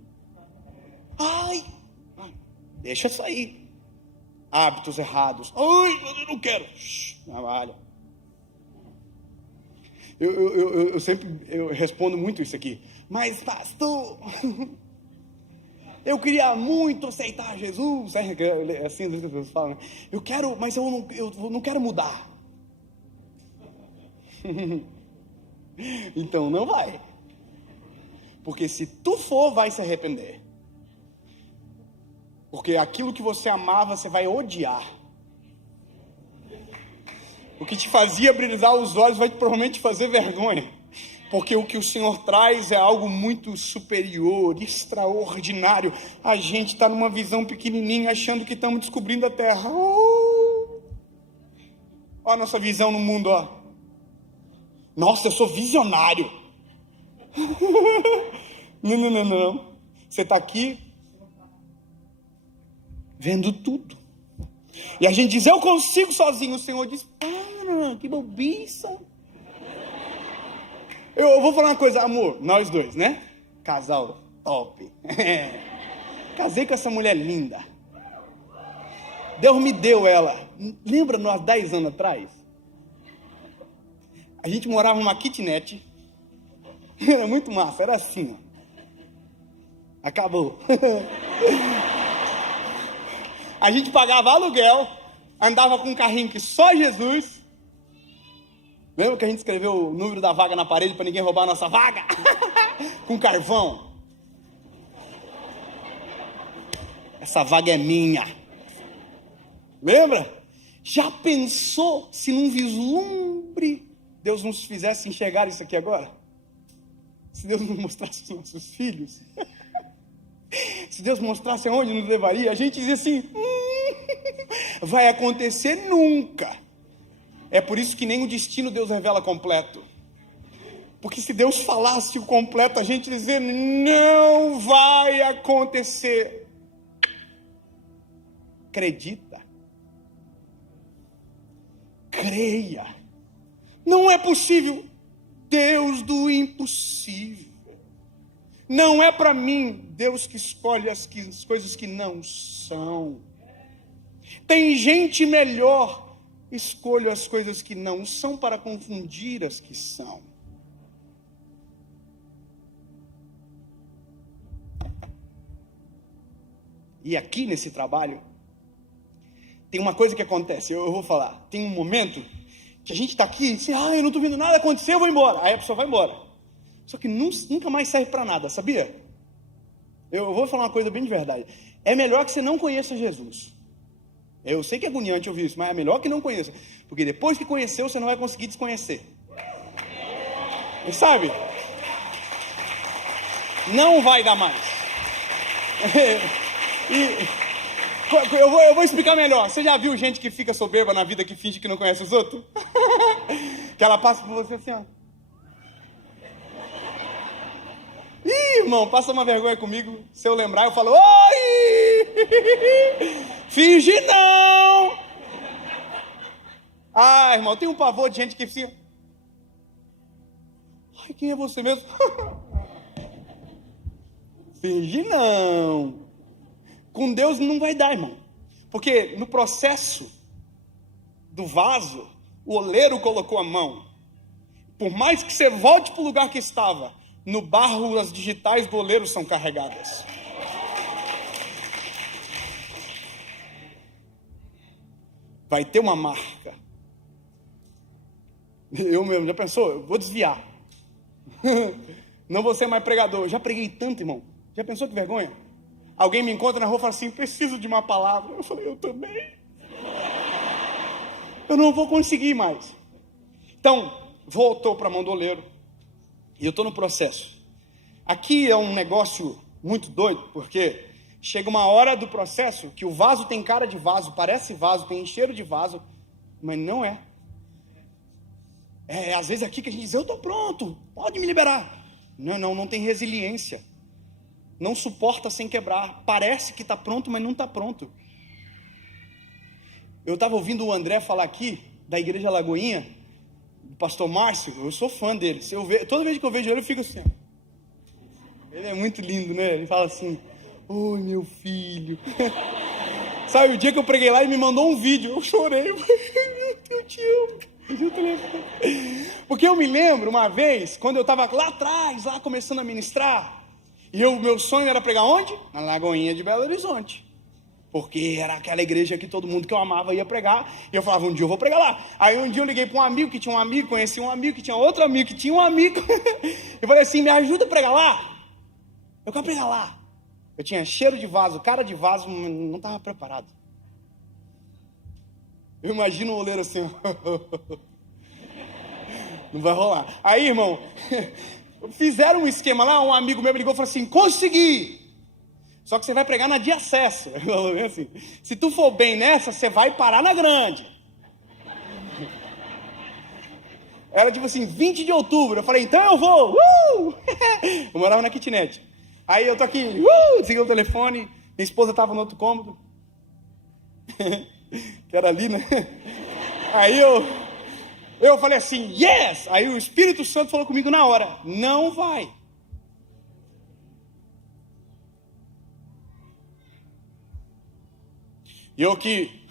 Deixa sair. Hábitos errados. Eu não quero. Trabalha. Eu sempre respondo muito isso aqui. Mas pastor, eu queria muito aceitar Jesus. Assim as pessoas falam. Eu quero, mas eu não quero mudar. Então não vai. Porque se tu for, vai se arrepender. Porque aquilo que você amava, você vai odiar. O que te fazia brilhar os olhos vai provavelmente te fazer vergonha. Porque o que o Senhor traz é algo muito superior, extraordinário. A gente está numa visão pequenininha, achando que estamos descobrindo a Terra. Olha a nossa visão no mundo, ó. Nossa, eu sou visionário. Não. Você está aqui vendo tudo. E a gente diz, eu consigo sozinho. O Senhor diz, para, que bobiça. Eu vou falar uma coisa, amor, nós dois, né? Casal top. Casei com essa mulher linda. Deus me deu ela. Lembra nós 10 anos atrás? A gente morava numa kitnet. Era muito massa, era assim, ó. Acabou. A gente pagava aluguel, andava com um carrinho que só Jesus. Lembra que a gente escreveu o número da vaga na parede para ninguém roubar a nossa vaga? Com carvão. Essa vaga é minha. Lembra? Já pensou se num vislumbre Deus nos fizesse enxergar isso aqui agora? Se Deus nos mostrasse os nossos filhos? Se Deus mostrasse aonde nos levaria, a gente dizia assim, vai acontecer nunca. É por isso que nem o destino Deus revela completo. Porque se Deus falasse o completo, a gente dizia, não vai acontecer. Acredita. Creia. Não é possível. Deus do impossível. Não é para mim, Deus que escolhe as coisas que não são. Tem gente melhor, escolho as coisas que não são para confundir as que são. E aqui nesse trabalho, tem uma coisa que acontece, eu vou falar, tem um momento que a gente está aqui e diz, eu não estou vendo nada acontecer, eu vou embora. Aí a pessoa vai embora. Só que nunca mais serve para nada, sabia? Eu vou falar uma coisa bem de verdade. É melhor que você não conheça Jesus. Eu sei que é agoniante ouvir isso, mas é melhor que não conheça. Porque depois que conheceu, você não vai conseguir desconhecer. E sabe? Não vai dar mais. Eu vou explicar melhor. Você já viu gente que fica soberba na vida que finge que não conhece os outros? Que ela passa por você assim, ó. Ih, irmão, passa uma vergonha comigo. Se eu lembrar, eu falo, oi! Finge não! Ah, irmão, tem um pavor de gente que fica... Ai, quem é você mesmo? Finge não. Com Deus não vai dar, irmão. Porque no processo do vaso, o oleiro colocou a mão. Por mais que você volte para o lugar que estava, no barro as digitais do oleiro são carregadas. Vai ter uma marca. Eu mesmo, já pensou? Eu vou desviar. Não vou ser mais pregador. Eu já preguei tanto, irmão. Já pensou que vergonha? Alguém me encontra na rua e fala assim, preciso de uma palavra. Eu falei, eu também. Eu não vou conseguir mais. Então, voltou para a mão do oleiro. E eu estou no processo. Aqui é um negócio muito doido, porque chega uma hora do processo que o vaso tem cara de vaso, parece vaso, tem cheiro de vaso, mas não é. É às vezes aqui que a gente diz, eu estou pronto, pode me liberar. Não tem resiliência. Não suporta sem quebrar. Parece que está pronto, mas não está pronto. Eu estava ouvindo o André falar aqui, da Igreja Lagoinha, do pastor Márcio. Eu sou fã dele. Toda vez que eu vejo ele, eu fico assim. Ele é muito lindo, né? Ele fala assim, oi meu filho. Sabe, o dia que eu preguei lá, ele me mandou um vídeo. Eu chorei. Eu te amo. Porque eu me lembro uma vez, quando eu estava lá atrás, lá começando a ministrar, e meu sonho era pregar onde? Na Lagoinha de Belo Horizonte. Porque era aquela igreja que todo mundo que eu amava ia pregar. E eu falava, um dia eu vou pregar lá. Aí um dia eu liguei para um amigo que tinha um amigo, conheci um amigo que tinha outro amigo que tinha um amigo. Eu falei assim, me ajuda a pregar lá? Eu quero pregar lá. Eu tinha cheiro de vaso, cara de vaso, não estava preparado. Eu imagino o oleiro assim. Não vai rolar. Aí, irmão... Fizeram um esquema lá, um amigo meu me ligou e falou assim, consegui! Só que você vai pregar na de acesso. Assim, se tu for bem nessa, você vai parar na grande. Era tipo assim, 20 de outubro. Eu falei, então eu vou! Eu morava na kitnet. Aí eu tô aqui, desliguei o telefone, minha esposa tava no outro cômodo. Que era ali, né? Aí eu falei assim, yes! Aí o Espírito Santo falou comigo na hora, não vai. E eu aqui,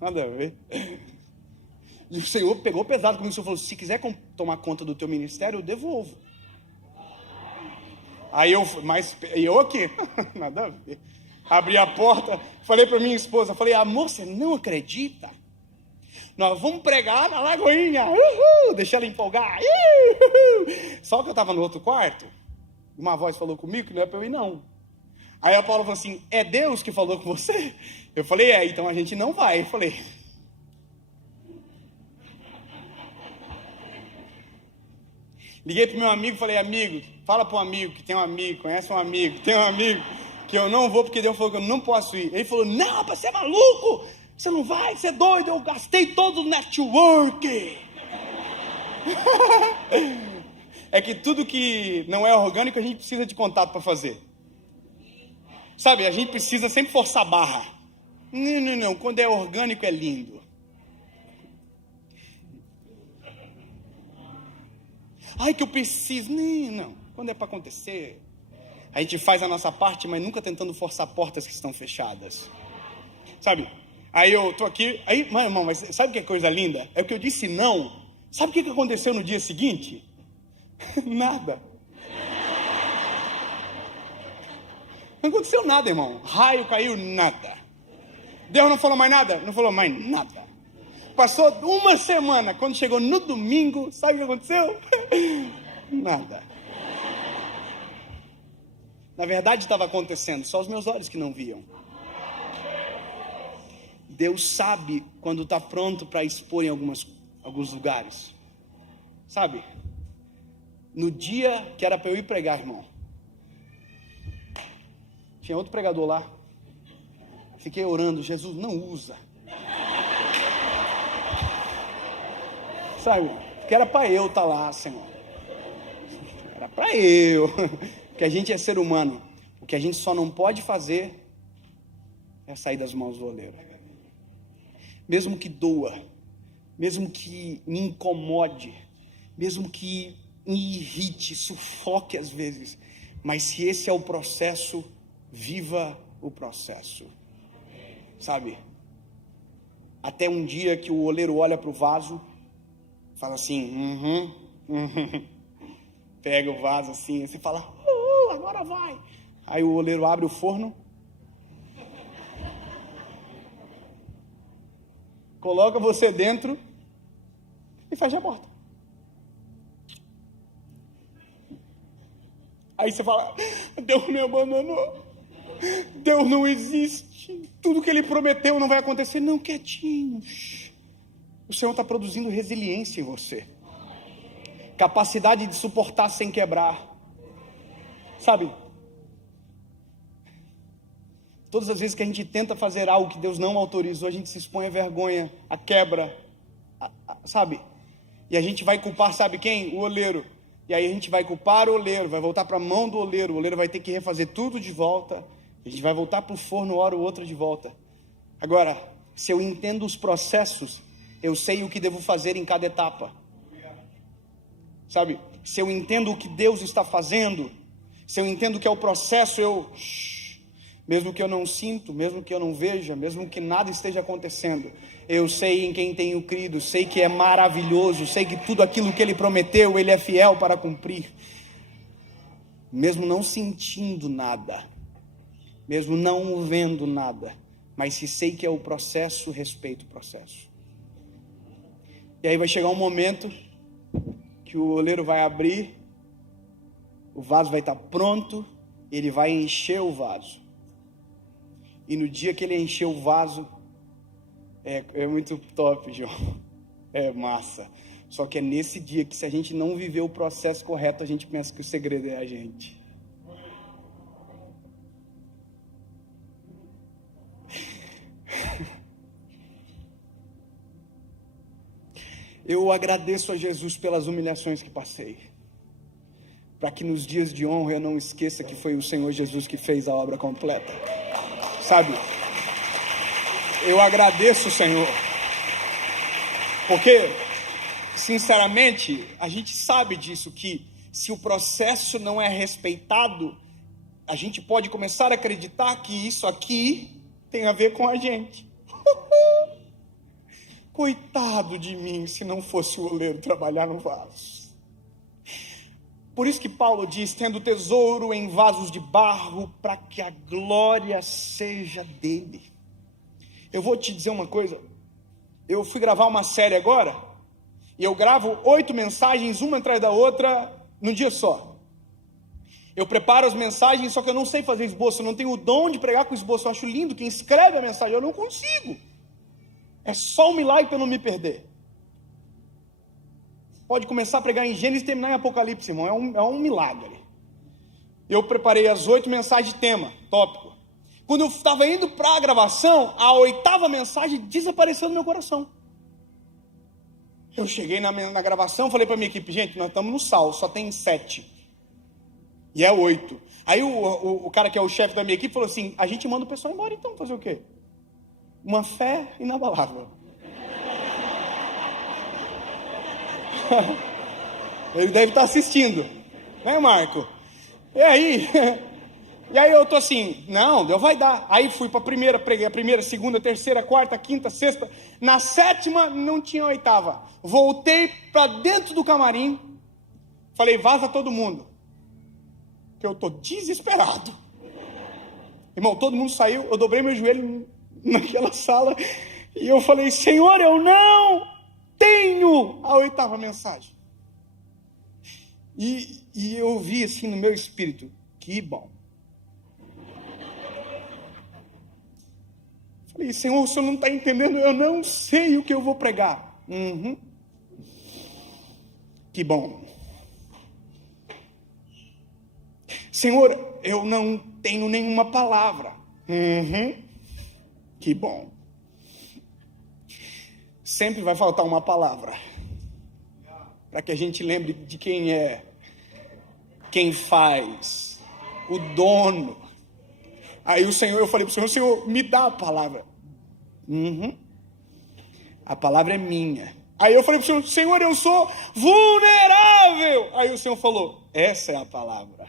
nada a ver. E o Senhor pegou pesado comigo, o Senhor falou, se quiser tomar conta do teu ministério, eu devolvo. Aí eu aqui, nada a ver. Abri a porta, falei para minha esposa, falei, amor, você não acredita? Nós vamos pregar na Lagoinha, deixa ela empolgar, Só que eu estava no outro quarto, uma voz falou comigo que não é para eu ir não. Aí a Paula falou assim, é Deus que falou com você? Eu falei, então a gente não vai. Eu falei, liguei pro meu amigo e falei, amigo, fala pro amigo que tem um amigo, conhece um amigo, tem um amigo, que eu não vou porque Deus falou que eu não posso ir. Ele falou, não, rapaz, você é maluco, você não vai, você é doido, eu gastei todo o network. É que tudo que não é orgânico a gente precisa de contato para fazer. Sabe, a gente precisa sempre forçar a barra. Não, quando é orgânico é lindo. Ai, que eu preciso. Não, quando é para acontecer, a gente faz a nossa parte, mas nunca tentando forçar portas que estão fechadas. Sabe, aí eu tô aqui, mas sabe que é coisa linda? É o que eu disse não. Sabe o que aconteceu no dia seguinte? Nada. Não aconteceu nada, irmão. Raio caiu, nada. Deus não falou mais nada? Não falou mais nada. Passou uma semana, quando chegou no domingo, sabe o que aconteceu? Nada. Na verdade estava acontecendo, só os meus olhos que não viam. Deus sabe quando está pronto para expor em alguns lugares. Sabe? No dia que era para eu ir pregar, irmão, tinha outro pregador lá. Fiquei orando, Jesus, não usa. Sabe? Porque era para eu estar lá, Senhor. Era para eu. Porque a gente é ser humano. O que a gente só não pode fazer é sair das mãos do oleiro. Mesmo que doa, mesmo que me incomode, mesmo que me irrite, sufoque às vezes, mas se esse é o processo, viva o processo. Sabe? Até um dia que o oleiro olha para o vaso, fala assim, pega o vaso assim, e você fala, agora vai. Aí o oleiro abre o forno, coloca você dentro e fecha a porta. Aí você fala, Deus me abandonou, Deus não existe, tudo que Ele prometeu não vai acontecer. Não, quietinho. O Senhor está produzindo resiliência em você, capacidade de suportar sem quebrar. Sabe? Todas as vezes que a gente tenta fazer algo que Deus não autorizou, a gente se expõe à vergonha, à quebra, sabe? E a gente vai culpar, sabe quem? O oleiro. E aí a gente vai culpar o oleiro, vai voltar para a mão do oleiro. O oleiro vai ter que refazer tudo de volta. A gente vai voltar para o forno, hora ou outra de volta. Agora, se eu entendo os processos, eu sei o que devo fazer em cada etapa. Sabe? Se eu entendo o que Deus está fazendo, se eu entendo o que é o processo, mesmo que eu não sinto, mesmo que eu não veja, mesmo que nada esteja acontecendo, eu sei em quem tenho crido, sei que é maravilhoso, sei que tudo aquilo que Ele prometeu, Ele é fiel para cumprir. Mesmo não sentindo nada, mesmo não vendo nada, mas se sei que é o processo, respeito o processo. E aí vai chegar um momento que o oleiro vai abrir, o vaso vai estar pronto, ele vai encher o vaso. E no dia que ele encher o vaso, é muito top, João. É massa. Só que é nesse dia que, se a gente não viver o processo correto, a gente pensa que o segredo é a gente. Eu agradeço a Jesus pelas humilhações que passei, para que nos dias de honra eu não esqueça que foi o Senhor Jesus que fez a obra completa. Sabe? Eu agradeço, Senhor, porque, sinceramente, a gente sabe disso, que se o processo não é respeitado, a gente pode começar a acreditar que isso aqui tem a ver com a gente. Coitado de mim, se não fosse o oleiro trabalhar no vaso. Por isso que Paulo diz, tendo tesouro em vasos de barro, para que a glória seja dele. Eu vou te dizer uma coisa, eu fui gravar uma série agora, e eu gravo 8 mensagens, uma atrás da outra, num dia só. Eu preparo as mensagens, só que eu não sei fazer esboço, eu não tenho o dom de pregar com esboço. Eu acho lindo quem escreve a mensagem, eu não consigo. É só um milagre para eu não me perder. Pode começar a pregar em Gênesis e terminar em Apocalipse, irmão, é um milagre. Eu preparei as 8 mensagens de tema, tópico. Quando eu estava indo para a gravação, a 8ª mensagem desapareceu do meu coração. Eu cheguei na gravação, falei para a minha equipe, gente, nós estamos no sal, só tem 7. E é 8. Aí o cara que é o chefe da minha equipe falou assim, a gente manda o pessoal embora então, fazer o quê? Uma fé inabalável. Ele deve estar assistindo, né, Marco? E aí eu tô assim, não, Deus vai dar. Aí fui para a primeira, preguei a primeira, segunda, terceira, quarta, quinta, sexta. Na 7ª não tinha 8ª. Voltei para dentro do camarim, falei, vaza todo mundo, que eu tô desesperado. Irmão, todo mundo saiu, eu dobrei meu joelho naquela sala e eu falei, Senhor, eu não tenho a 8ª mensagem. E eu vi assim no meu espírito, que bom. Falei, Senhor, o Senhor não está entendendo, eu não sei o que eu vou pregar. Uhum. Que bom. Senhor, eu não tenho nenhuma palavra. Uhum. Que bom. Sempre vai faltar uma palavra, para que a gente lembre de quem é, quem faz, o dono. Aí o Senhor, eu falei para o Senhor, me dá a palavra. Uhum. A palavra é minha. Aí eu falei para o Senhor, eu sou vulnerável. Aí o Senhor falou, essa é a palavra.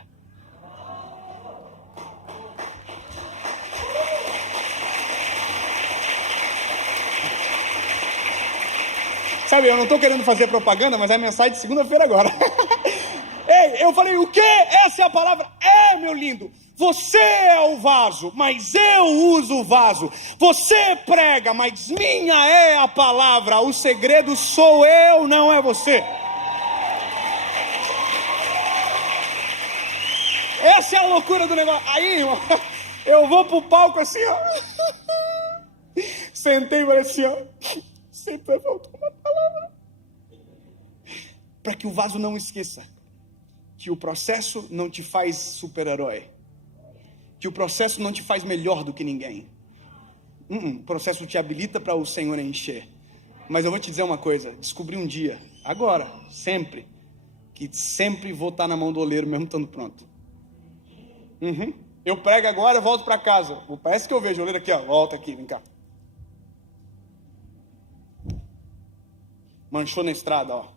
Sabe, eu não estou querendo fazer propaganda, mas é a mensagem de segunda-feira agora. Ei, eu falei, o quê? Essa é a palavra? É, meu lindo. Você é o vaso, mas eu uso o vaso. Você prega, mas minha é a palavra. O segredo sou eu, não é você. Essa é a loucura do negócio. Aí, irmão, eu vou pro palco assim, ó. Sentei e falei assim, ó. Sempre faltou uma palavra. Para que o vaso não esqueça que o processo não te faz super-herói. Que o processo não te faz melhor do que ninguém. O processo te habilita para o Senhor encher. Mas eu vou te dizer uma coisa. Descobri um dia, agora, sempre, que sempre vou estar na mão do oleiro mesmo estando pronto. Eu prego agora, volto para casa. Parece que eu vejo o oleiro aqui, ó. Volta aqui, vem cá. Manchou na estrada, ó.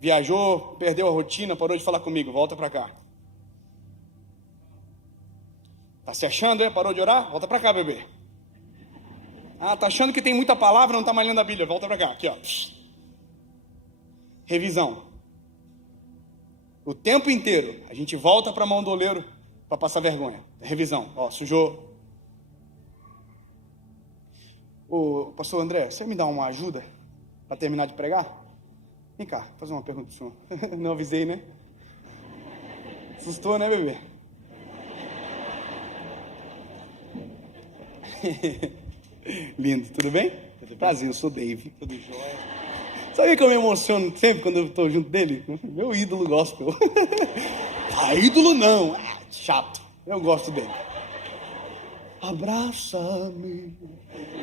Viajou, perdeu a rotina, parou de falar comigo. Volta para cá. Tá se achando, hein? Parou de orar? Volta para cá, bebê. Ah, tá achando que tem muita palavra, não tá mais lendo a Bíblia. Volta para cá, aqui, ó. Revisão. O tempo inteiro, a gente volta para a mão do oleiro para passar vergonha. Revisão, ó, sujou. Ô, pastor André, você me dá uma ajuda para terminar de pregar? Vem cá, vou fazer uma pergunta pro senhor. Não avisei, né? Assustou, né, bebê? Lindo, tudo bem? Prazer, eu sou Dave. Tudo jóia. Sabe que eu me emociono sempre quando eu estou junto dele? Meu ídolo gospel. Ah, ídolo não, chato. Eu gosto dele. Abraça-me.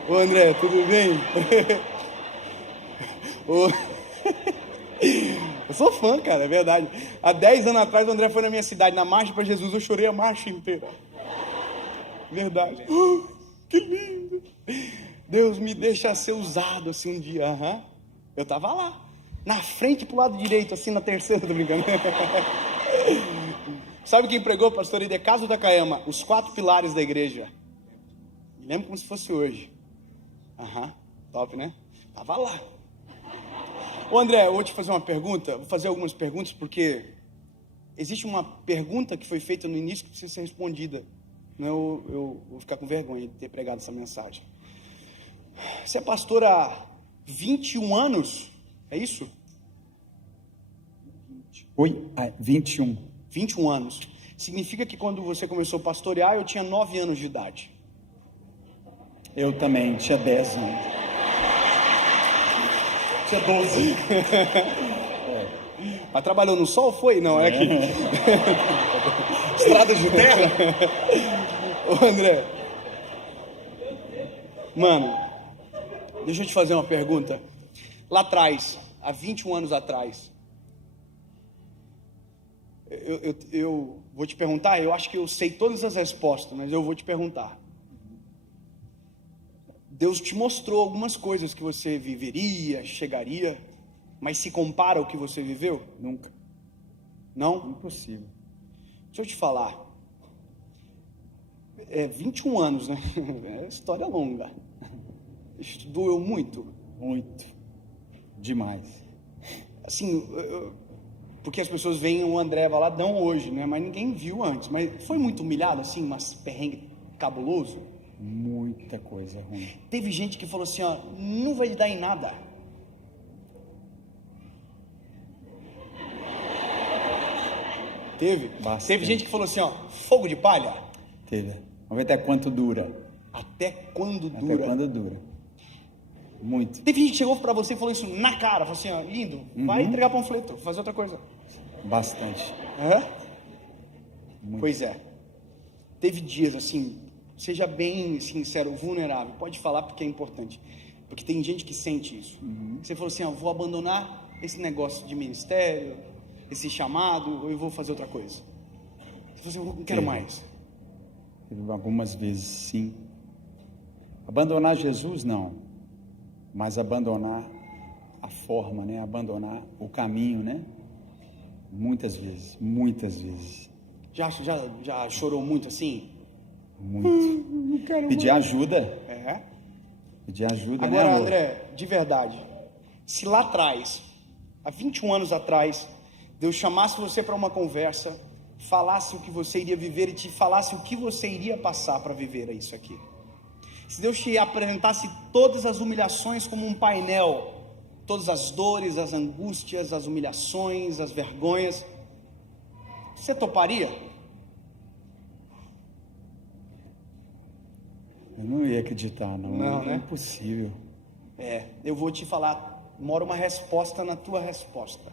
Ô André, tudo bem? Eu sou fã, cara, é verdade. Há 10 anos atrás o André foi na minha cidade, na marcha para Jesus, eu chorei a marcha inteira. Verdade. Que lindo. Deus me deixa ser usado assim um dia. Eu tava lá, na frente pro lado direito, assim na terceira, tô brincando. Sabe quem pregou, pastor Idecaso da Caema? Os 4 pilares da igreja. Me lembro como se fosse hoje. Top, né? Tava lá. Ô André, eu vou te fazer uma pergunta. Vou fazer algumas perguntas porque existe uma pergunta que foi feita no início que precisa ser respondida. Não, eu vou ficar com vergonha de ter pregado essa mensagem. Você é pastor há 21 anos? É isso? Oi, 21. 21 anos. Significa que quando você começou a pastorear, eu tinha 9 anos de idade. Eu também, tinha 10 anos. Tinha 12. Mas trabalhou no sol, foi? Não, é aqui. Estradas de terra? Ô André. Mano, deixa eu te fazer uma pergunta. Lá atrás, há 21 anos atrás, eu vou te perguntar, eu acho que eu sei todas as respostas, mas eu vou te perguntar. Deus te mostrou algumas coisas que você viveria, chegaria, mas se compara ao que você viveu? Nunca. Não? Impossível. Deixa eu te falar. 21 anos, né? É história longa. Isso doeu muito. Muito. Demais. Assim, porque as pessoas veem o André Valadão hoje, né? Mas ninguém viu antes. Mas foi muito humilhado, assim, mas perrengue cabuloso? Muita coisa ruim. Teve gente que falou assim, ó, não vai dar em nada. Teve? Bastante. Teve gente que falou assim, ó, fogo de palha. Teve. Vamos ver até quanto dura. Até quando Até dura? quando dura. Muito. Teve gente que chegou pra você e falou isso na cara, falou assim, ó, lindo, vai entregar panfleto, fazer outra coisa. Bastante. Hã? Muito. Pois é. Teve dias assim, seja bem sincero, vulnerável, pode falar porque é importante. Porque tem gente que sente isso. Você falou assim, ó, vou abandonar esse negócio de ministério, esse chamado, ou eu vou fazer outra coisa. Você falou assim, eu não quero mais. Teve algumas vezes, sim. Abandonar Jesus, não. Mas abandonar a forma, né? Abandonar o caminho, né? Muitas vezes, muitas vezes. Já chorou muito assim? Muito. Não quero Pedir mais. ajuda. É. Pedir ajuda, Agora, né, amor? André, de verdade, se lá atrás, há 21 anos atrás, Deus chamasse você para uma conversa, falasse o que você iria viver e te falasse o que você iria passar para viver isso aqui. Se Deus te apresentasse todas as humilhações como um painel, todas as dores, as angústias, as humilhações, as vergonhas, você toparia? Eu não ia acreditar, não. Não, É né? impossível. Eu vou te falar, mora uma resposta na tua resposta.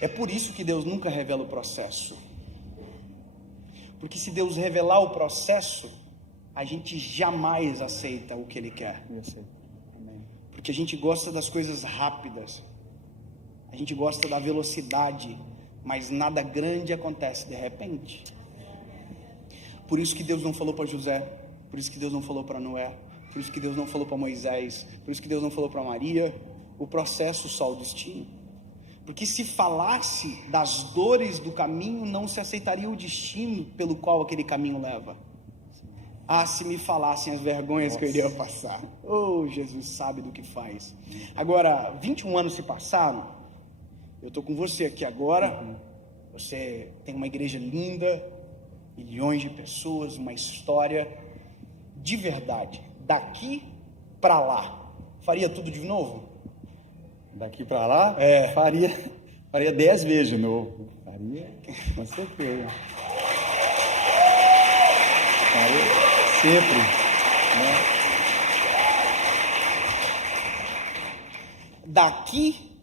É por isso que Deus nunca revela o processo. Porque se Deus revelar o processo, a gente jamais aceita o que Ele quer. Eu sei. Amém. Porque a gente gosta das coisas rápidas. A gente gosta da velocidade, mas nada grande acontece de repente. Por isso que Deus não falou para José, por isso que Deus não falou para Noé, por isso que Deus não falou para Moisés, por isso que Deus não falou para Maria, o processo só o destino. Porque se falasse das dores do caminho, não se aceitaria o destino pelo qual aquele caminho leva. Ah, se me falassem as vergonhas que eu iria passar. Oh, Jesus sabe do que faz. Agora, 21 anos se passaram, eu estou com você aqui agora, você tem uma igreja linda, milhões de pessoas, uma história de verdade. Daqui para lá, faria tudo de novo? Daqui para lá, faria 10 vezes de novo. Faria, com certeza. Faria sempre, né? Daqui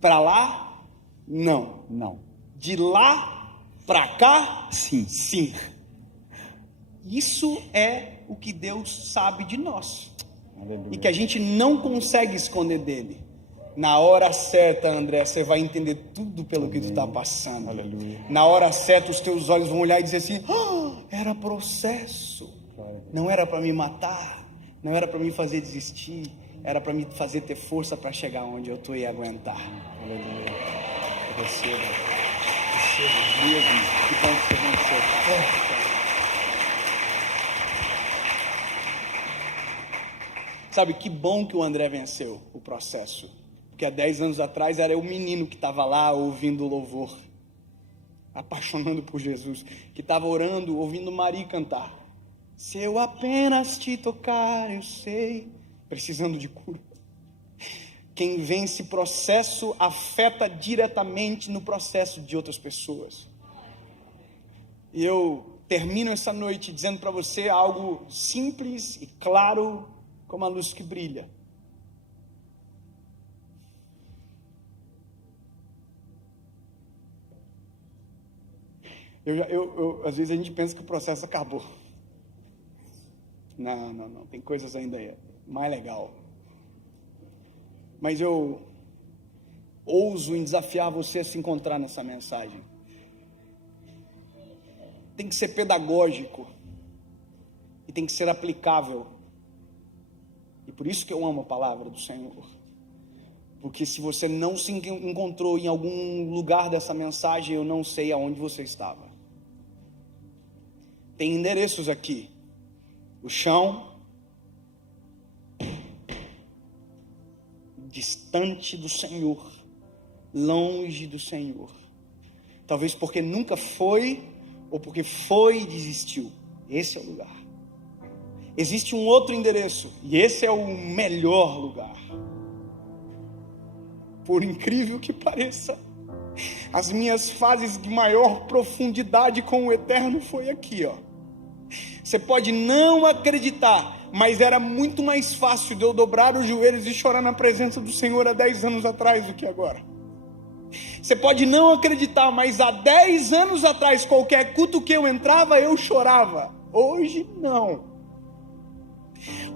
para lá, não. Não. De lá para cá, Sim. sim. Isso é o que Deus sabe de nós. Aleluia. E que a gente não consegue esconder dele. Na hora certa, André, você vai entender tudo pelo que tu está passando. Aleluia. Na hora certa, os teus olhos vão olhar e dizer assim: era processo. Não era para me matar, não era para me fazer desistir, era para me fazer ter força para chegar onde eu estou e aguentar. Aleluia. Receba mesmo. Que bom que você venceu. Sabe, que bom que o André venceu o processo. Porque há 10 anos atrás era o menino que estava lá ouvindo o louvor, apaixonando por Jesus, que estava orando, ouvindo Maria cantar. Se eu apenas te tocar, eu sei, precisando de cura. Quem vence processo afeta diretamente no processo de outras pessoas. E eu termino essa noite dizendo para você algo simples e claro como a luz que brilha. Às vezes a gente pensa que o processo acabou. Não. Tem coisas ainda mais legal. Mas eu ouso em desafiar você a se encontrar nessa mensagem. Tem que ser pedagógico. E tem que ser aplicável. E por isso que eu amo a palavra do Senhor. Porque se você não se encontrou em algum lugar dessa mensagem, eu não sei aonde você estava. Tem endereços aqui. O chão, distante do Senhor, longe do Senhor. Talvez porque nunca foi, ou porque foi e desistiu. Esse é o lugar. Existe um outro endereço, e esse é o melhor lugar. Por incrível que pareça, as minhas fases de maior profundidade com o Eterno foi aqui, ó. Você pode não acreditar, mas era muito mais fácil de eu dobrar os joelhos e chorar na presença do Senhor há 10 anos atrás do que agora. Você pode não acreditar, mas há 10 anos atrás, qualquer culto que eu entrava, eu chorava. Hoje não.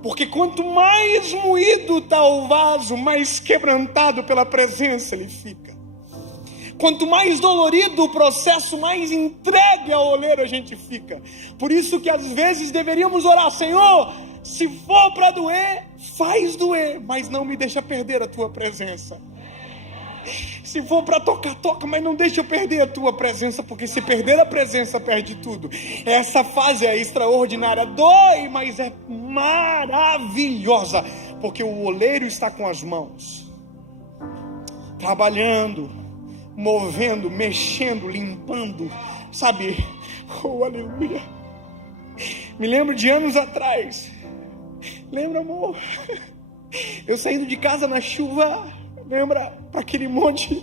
Porque quanto mais moído está o vaso, mais quebrantado pela presença ele fica. Quanto mais dolorido o processo, mais entregue ao oleiro a gente fica. Por isso que às vezes deveríamos orar: Senhor, se for para doer, faz doer, mas não me deixa perder a tua presença. Se for para tocar, toca, mas não deixa eu perder a tua presença, porque se perder a presença, perde tudo. Essa fase é extraordinária, dói, mas é maravilhosa, porque o oleiro está com as mãos, trabalhando, movendo, mexendo, limpando, sabe? Oh, aleluia. Me lembro de anos atrás. Lembra, amor? Eu saindo de casa na chuva, lembra? Para aquele monte.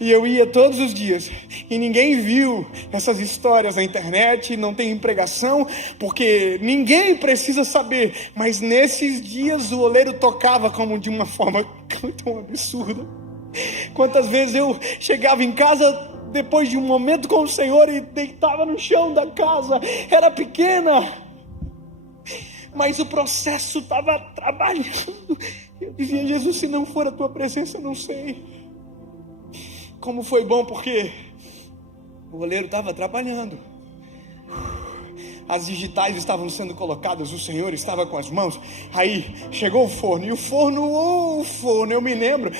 E eu ia todos os dias. E ninguém viu essas histórias na internet, não tem pregação, porque ninguém precisa saber. Mas nesses dias o oleiro tocava como de uma forma tão absurda. Quantas vezes eu chegava em casa depois de um momento com o Senhor e deitava no chão da casa. Era pequena, mas o processo estava trabalhando. Eu dizia: Jesus, se não for a tua presença, eu não sei. Como foi bom, porque o oleiro estava trabalhando. As digitais estavam sendo colocadas, o Senhor estava com as mãos. Aí chegou o forno, e o forno, eu me lembro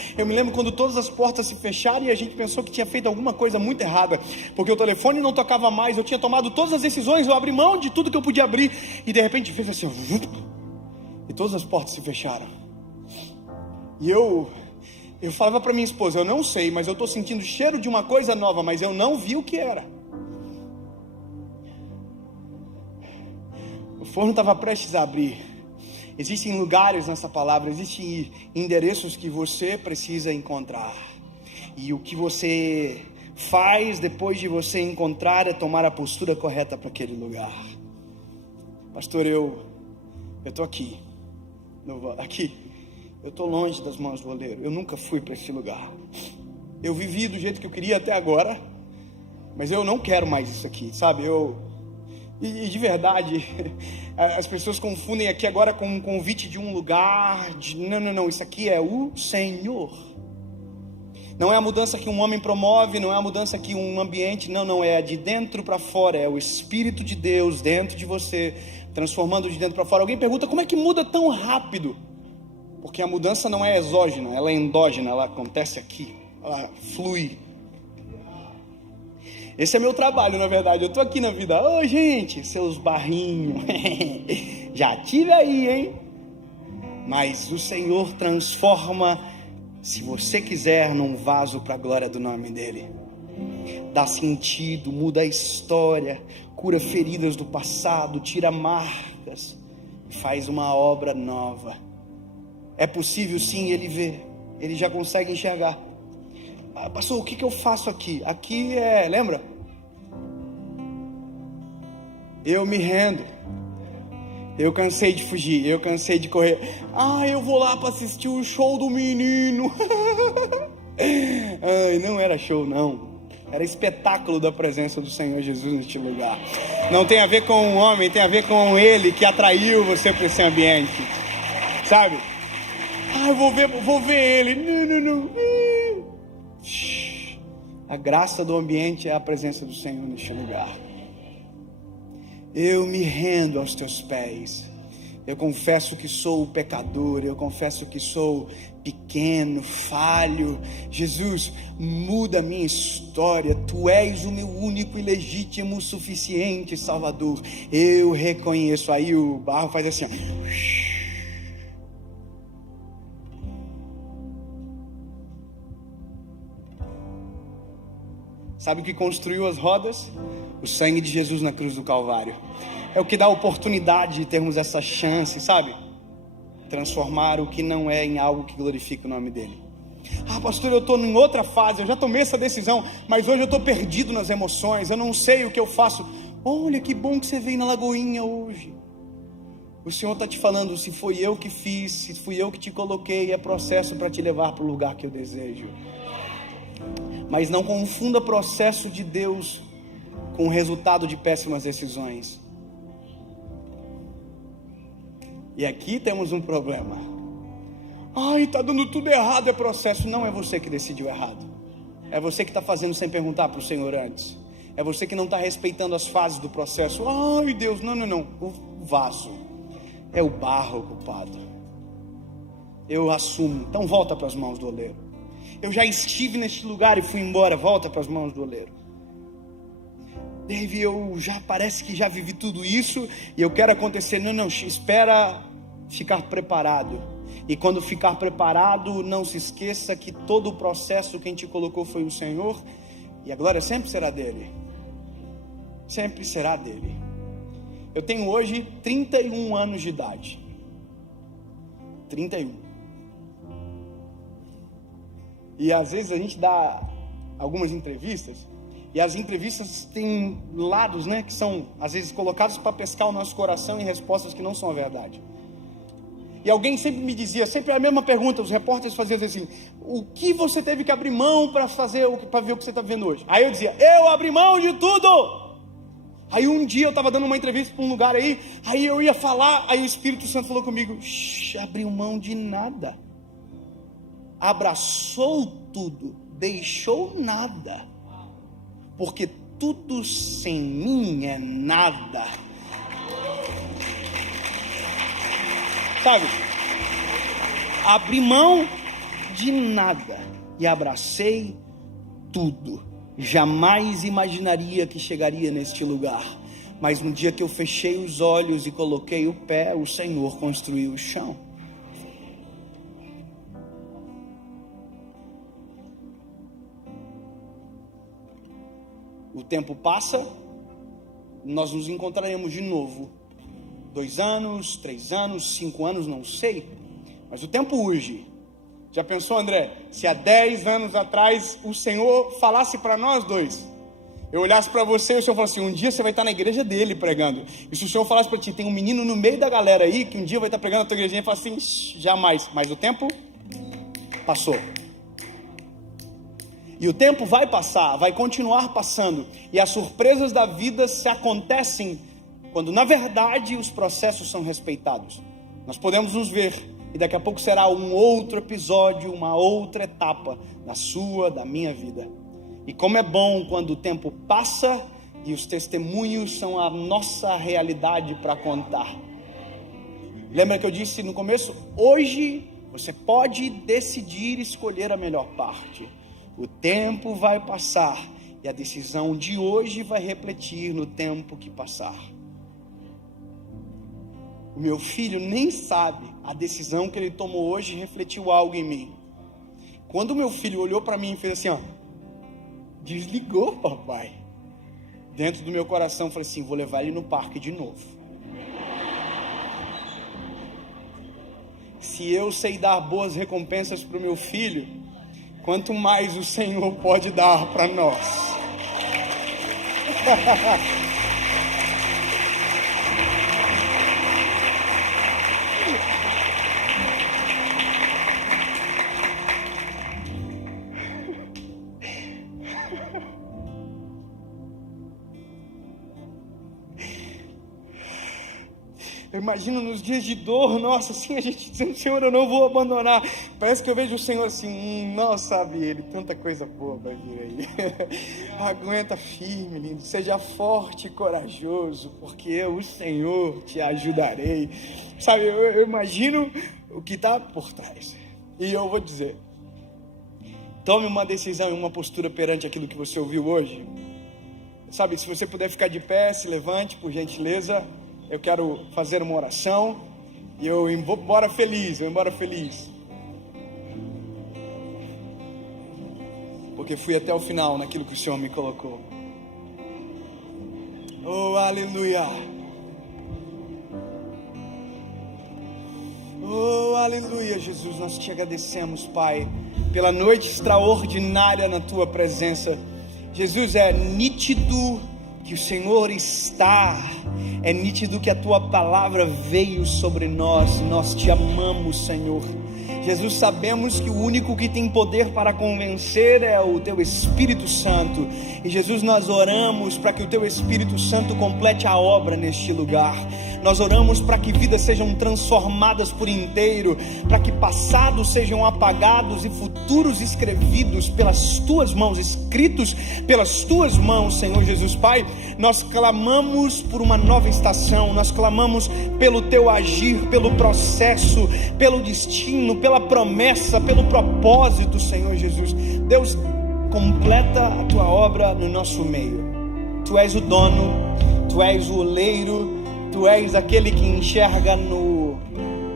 quando todas as portas se fecharam e a gente pensou que tinha feito alguma coisa muito errada, porque o telefone não tocava mais, eu tinha tomado todas as decisões, eu abri mão de tudo que eu podia abrir, e de repente fez assim, e todas as portas se fecharam. E eu falava para minha esposa: eu não sei, mas eu estou sentindo o cheiro de uma coisa nova, mas eu não vi o que era. O forno estava prestes a abrir. Existem lugares nessa palavra, existem endereços que você precisa encontrar. E o que você faz depois de você encontrar é tomar a postura correta para aquele lugar. Pastor, eu estou aqui. Eu estou longe das mãos do oleiro. Eu nunca fui para esse lugar. Eu vivi do jeito que eu queria até agora, mas eu não quero mais isso aqui, sabe? E de verdade, as pessoas confundem aqui agora com um convite de um lugar. Não, isso aqui é o Senhor. Não é a mudança que um homem promove, não é a mudança que um ambiente, não, é de dentro para fora, é o Espírito de Deus dentro de você, transformando de dentro para fora. Alguém pergunta: como é que muda tão rápido? Porque a mudança não é exógena, ela é endógena, ela acontece aqui, ela flui. Esse é meu trabalho, na verdade. Eu estou aqui na vida. Ô, gente, seus barrinhos. Já tive aí, hein? Mas o Senhor transforma, se você quiser, num vaso para a glória do nome dEle. Dá sentido, muda a história, cura feridas do passado, tira marcas, faz uma obra nova. É possível sim, Ele vê, Ele já consegue enxergar. Pastor, o que eu faço aqui? Aqui lembra? Eu me rendo. Eu cansei de fugir, eu cansei de correr. Eu vou lá para assistir o show do menino. Não era show, não. Era espetáculo da presença do Senhor Jesus neste lugar. Não tem a ver com o homem, tem a ver com Ele que atraiu você para esse ambiente. Sabe? Eu vou ver Ele. Não. A graça do ambiente é a presença do Senhor neste lugar. Eu me rendo aos teus pés. Eu confesso que sou pecador, eu confesso que sou pequeno, falho. Jesus, muda a minha história. Tu és o meu único e legítimo, suficiente Salvador. Eu reconheço. Aí o barro faz assim, ó. Sabe o que construiu as rodas? O sangue de Jesus na cruz do Calvário. É o que dá a oportunidade de termos essa chance, sabe? Transformar o que não é em algo que glorifica o nome dEle. Pastor, eu estou em outra fase, eu já tomei essa decisão, mas hoje eu estou perdido nas emoções, eu não sei o que eu faço. Olha que bom que você veio na Lagoinha hoje. O Senhor está te falando, se foi eu que fiz, se fui eu que te coloquei, é processo para te levar para o lugar que eu desejo. Mas não confunda processo de Deus com o resultado de péssimas decisões. E aqui temos um problema. Ai, está dando tudo errado, é processo. Não é você que decidiu errado. É você que está fazendo sem perguntar para o Senhor antes. É você que não está respeitando as fases do processo. Ai, Deus, não. O vaso é o barro culpado. Eu assumo. Então volta para as mãos do oleiro. Eu já estive neste lugar e fui embora. Volta para as mãos do oleiro. Dave, eu já parece que já vivi tudo isso e eu quero acontecer. Não, espera ficar preparado. E quando ficar preparado, não se esqueça que todo o processo quem te colocou foi o Senhor, e a glória sempre será dele. Sempre será dele. Eu tenho hoje 31 anos de idade. 31. E às vezes a gente dá algumas entrevistas, e as entrevistas têm lados, né, que são às vezes colocados para pescar o nosso coração em respostas que não são a verdade. E alguém sempre me dizia, sempre a mesma pergunta, os repórteres faziam assim: o que você teve que abrir mão para ver o que você está vendo hoje? Aí eu dizia, eu abri mão de tudo. Aí um dia eu estava dando uma entrevista para um lugar aí eu ia falar, aí o Espírito Santo falou comigo, abriu mão de nada, abraçou tudo, deixou nada, porque tudo sem mim é nada. Sabe, abri mão de nada e abracei tudo. Jamais imaginaria que chegaria neste lugar, mas no dia que eu fechei os olhos e coloquei o pé, o Senhor construiu o chão. O tempo passa, nós nos encontraremos de novo. 2 anos, 3 anos, 5 anos, não sei, mas o tempo urge. Já pensou, André, se há 10 anos atrás o Senhor falasse para nós dois, eu olhasse para você e o Senhor falasse assim, um dia você vai estar na igreja dele pregando, e se o Senhor falasse para ti, tem um menino no meio da galera aí, que um dia vai estar pregando na tua igrejinha, e fala assim, jamais, mas o tempo passou. E o tempo vai passar, vai continuar passando, e as surpresas da vida se acontecem quando na verdade os processos são respeitados. Nós podemos nos ver, e daqui a pouco será um outro episódio, uma outra etapa da sua, da minha vida. E como é bom quando o tempo passa e os testemunhos são a nossa realidade para contar. Lembra que eu disse no começo? Hoje você pode decidir escolher a melhor parte. O tempo vai passar e a decisão de hoje vai refletir no tempo que passar. O meu filho nem sabe, a decisão que ele tomou hoje refletiu algo em mim. Quando o meu filho olhou para mim e fez assim, ó, desligou, papai. Dentro do meu coração, eu falei assim, vou levar ele no parque de novo. Se eu sei dar boas recompensas para o meu filho, quanto mais o Senhor pode dar para nós. Eu imagino nos dias de dor, nossa, assim, a gente dizendo, Senhor, eu não vou abandonar. Parece que eu vejo o Senhor assim, não sabe ele, tanta coisa boa vai vir aí. Aguenta firme, lindo, seja forte e corajoso, porque eu, o Senhor, te ajudarei. Sabe, eu imagino o que está por trás. E eu vou dizer, tome uma decisão e uma postura perante aquilo que você ouviu hoje. Sabe, se você puder ficar de pé, se levante, por gentileza. Eu quero fazer uma oração e eu vou embora feliz, porque fui até o final naquilo que o Senhor me colocou. Oh, aleluia! Oh, aleluia, Jesus, nós te agradecemos, Pai, pela noite extraordinária na Tua presença. Jesus, é nítido que o Senhor está. É nítido que a tua palavra veio sobre nós. Nós te amamos, Senhor. Jesus, sabemos que o único que tem poder para convencer é o teu Espírito Santo. E Jesus, nós oramos para que o teu Espírito Santo complete a obra neste lugar. Nós oramos para que vidas sejam transformadas por inteiro, para que passados sejam apagados e futuros escrevidos pelas tuas mãos, escritos pelas tuas mãos, Senhor Jesus. Pai, nós clamamos por uma nova estação, nós clamamos pelo teu agir, pelo processo, pelo destino, pela promessa, pelo propósito, Senhor Jesus. Deus, completa a tua obra no nosso meio. Tu és o dono, tu és o oleiro, tu és aquele que enxerga no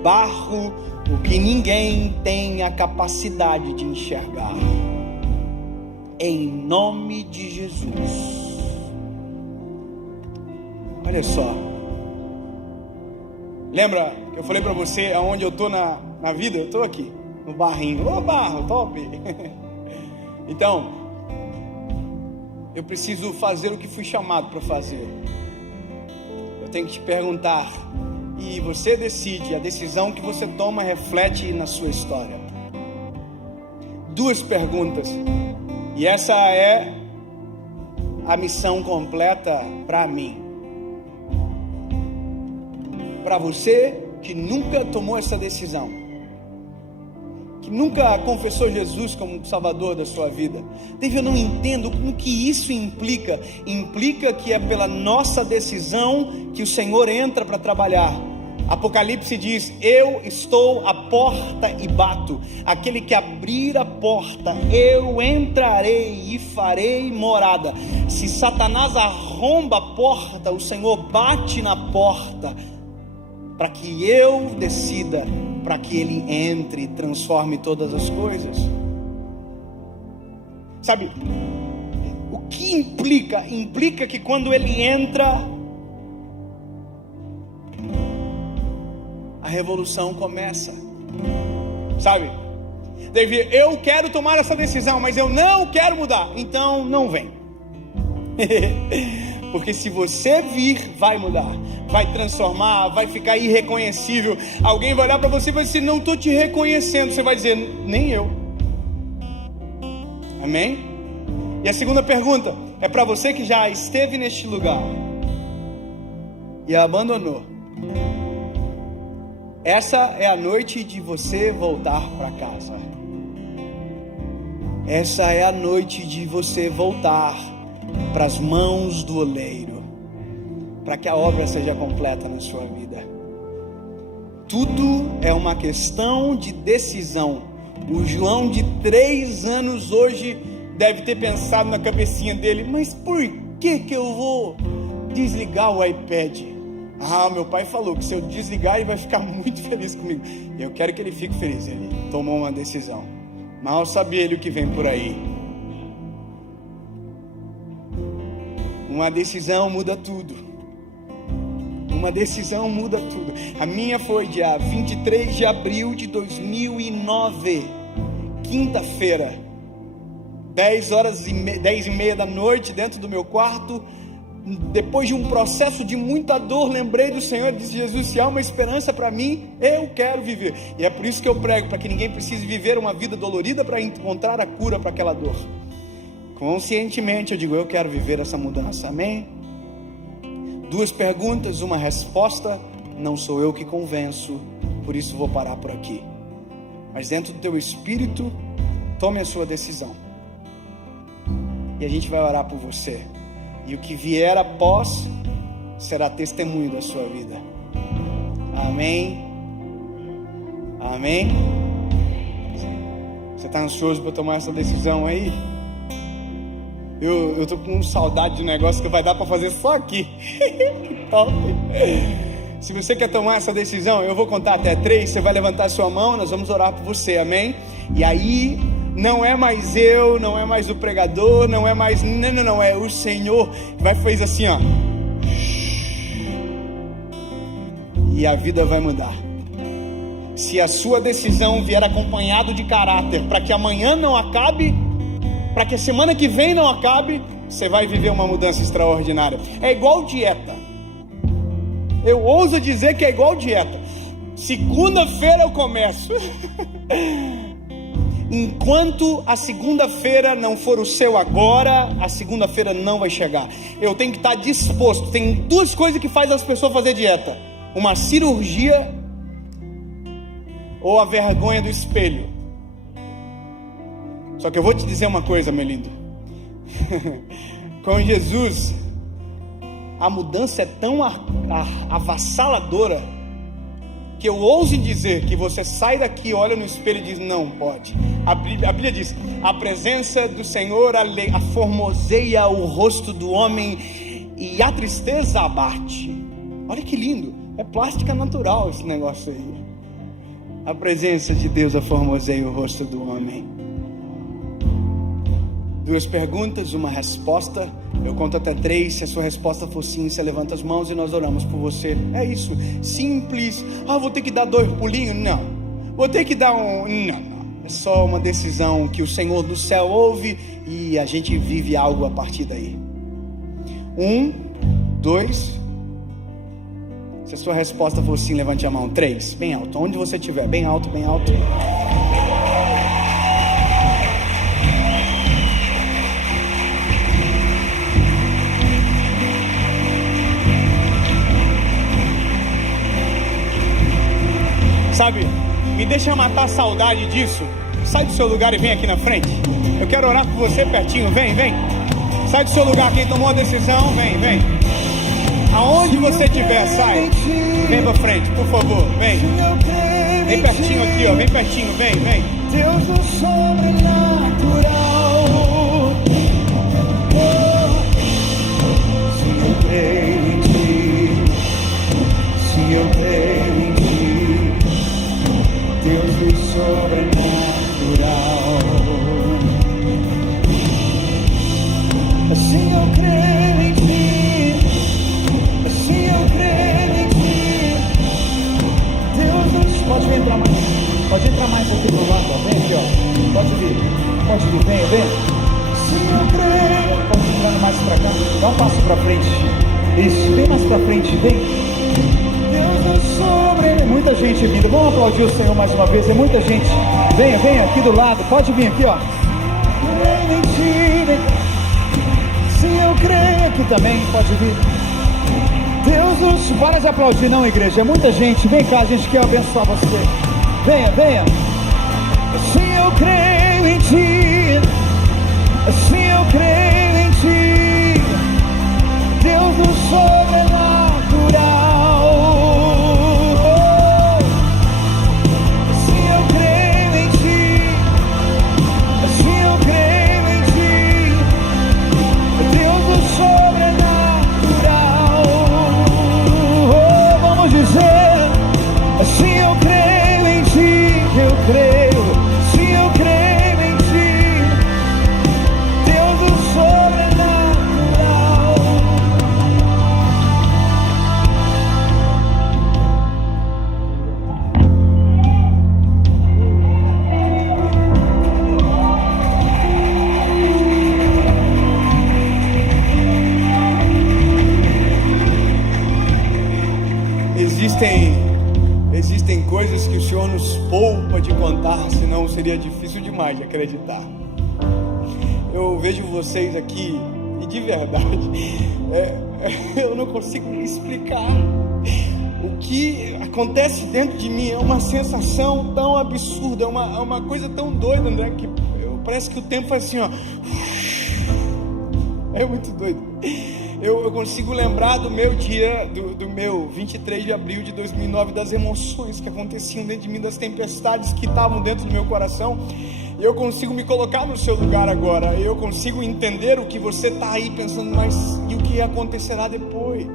barro o que ninguém tem a capacidade de enxergar. Em nome de Jesus. Olha só, lembra que eu falei para você aonde eu estou na vida? Eu estou aqui, no barrinho. Ô barro, top! Então, eu preciso fazer o que fui chamado para fazer. Eu tenho que te perguntar, e você decide. A decisão que você toma reflete na sua história. 2 perguntas, e essa é a missão completa para mim. Para você que nunca tomou essa decisão, que nunca confessou Jesus como Salvador da sua vida, eu não entendo o que isso implica. Implica que é pela nossa decisão que o Senhor entra para trabalhar. Apocalipse diz: eu estou à porta e bato. Aquele que abrir a porta, eu entrarei e farei morada. Se Satanás arromba a porta, o Senhor bate na porta, para que eu decida, para que Ele entre e transforme todas as coisas. Sabe, o que implica? Implica que quando Ele entra, a revolução começa. Sabe, Davi, eu quero tomar essa decisão, mas eu não quero mudar. Então não vem. Porque se você vir, vai mudar, vai transformar, vai ficar irreconhecível. Alguém vai olhar para você e vai dizer: não estou te reconhecendo. Você vai dizer: nem eu. Amém? E a segunda pergunta é para você que já esteve neste lugar e abandonou. Essa é a noite de você voltar para casa. Essa é a noite de você voltar para as mãos do oleiro, para que a obra seja completa na sua vida. Tudo é uma questão de decisão. O João de 3 anos hoje deve ter pensado na cabecinha dele: mas por que eu vou desligar o iPad? Meu pai falou que se eu desligar ele vai ficar muito feliz comigo. Eu quero que ele fique feliz. Ele tomou uma decisão. Mal sabia ele o que vem por aí. Uma decisão muda tudo. Uma decisão muda tudo. A minha foi dia 23 de abril de 2009, quinta-feira, 10h30 da noite, dentro do meu quarto. Depois de um processo de muita dor, lembrei do Senhor e disse: Jesus, se há uma esperança para mim, eu quero viver. E é por isso que eu prego, para que ninguém precise viver uma vida dolorida para encontrar a cura para aquela dor. Conscientemente eu digo: eu quero viver essa mudança, amém? 2 perguntas, uma resposta: não sou eu que convenço, por isso vou parar por aqui. Mas dentro do teu espírito, tome a sua decisão. E a gente vai orar por você. E o que vier após será testemunho da sua vida. Amém? Amém? Você está ansioso para tomar essa decisão aí? Eu estou com saudade de um negócio que vai dar para fazer só aqui. Top! Se você quer tomar essa decisão, eu vou contar até 3. Você vai levantar a sua mão, nós vamos orar por você, amém? E aí, não é mais eu, não é mais o pregador, não é mais... Não, é o Senhor que vai fazer assim, ó. E a vida vai mudar. Se a sua decisão vier acompanhado de caráter, para que amanhã não acabe, para que a semana que vem não acabe, você vai viver uma mudança extraordinária. É igual dieta. Eu ouso dizer que é igual dieta. Segunda-feira eu começo. Enquanto a segunda-feira não for o seu agora, a segunda-feira não vai chegar. Eu tenho que estar disposto. Tem duas coisas que fazem as pessoas fazer dieta: uma cirurgia ou a vergonha do espelho. Só que eu vou te dizer uma coisa, meu lindo. Com Jesus, a mudança é tão avassaladora que eu ouso dizer que você sai daqui, olha no espelho e diz: não pode. A Bíblia diz: a presença do Senhor aformoseia o rosto do homem e a tristeza abate. Olha que lindo, é plástica natural esse negócio aí. A presença de Deus aformoseia o rosto do homem. Duas perguntas, uma resposta. Eu conto até 3. Se a sua resposta for sim, você levanta as mãos e nós oramos por você. É isso, simples. Vou ter que dar 2 pulinhos? Não. Vou ter que dar um... Não. É só uma decisão que o Senhor do céu ouve e a gente vive algo a partir daí. 1, 2. Se a sua resposta for sim, levante a mão. 3, bem alto, onde você estiver, bem alto, bem alto. Sabe, me deixa matar a saudade disso. Sai do seu lugar e vem aqui na frente. Eu quero orar por você pertinho, vem. Sai do seu lugar, quem tomou a decisão, vem. Aonde você estiver, sai. Vem pra frente, por favor, vem. Vem pertinho aqui, ó, vem pertinho, vem. Deus do sobrenatural. Se eu creio em ti, se eu creio em ti, Deus do sobrenatural. Assim eu creio em ti, assim eu creio em ti, Deus do... Pode entrar mais aqui do lado, ó. Vem aqui, ó. Pode vir, vem. Assim eu creio. Pode ir mais pra cá, dá um passo pra frente. Isso, bem mais pra frente, vem. Deus do sobrenatural. Muita gente vindo, vamos aplaudir o Senhor mais uma vez, é muita gente. Venha aqui do lado, pode vir aqui, ó. Creio em ti, se eu creio Aqui também, pode vir. Deus dos... Para de aplaudir não, igreja, é muita gente. Vem cá, a gente quer abençoar você. Venha. Se eu creio em ti, se eu creio em ti, Deus do sobrenatural. Se eu creio em ti, eu creio. Se eu creio em ti, Deus do sobrenatural. Existem coisas que o Senhor nos poupa de contar, senão seria difícil demais de acreditar. Eu vejo vocês aqui e de verdade, eu não consigo explicar o que acontece dentro de mim. É uma sensação tão absurda, é uma coisa tão doida, né? Que parece que o tempo faz assim, ó. É muito doido. Eu consigo lembrar do meu dia, do meu 23 de abril de 2009, das emoções que aconteciam dentro de mim, das tempestades que estavam dentro do meu coração. E eu consigo me colocar no seu lugar agora. Eu consigo entender o que você está aí pensando, mas e o que acontecerá depois?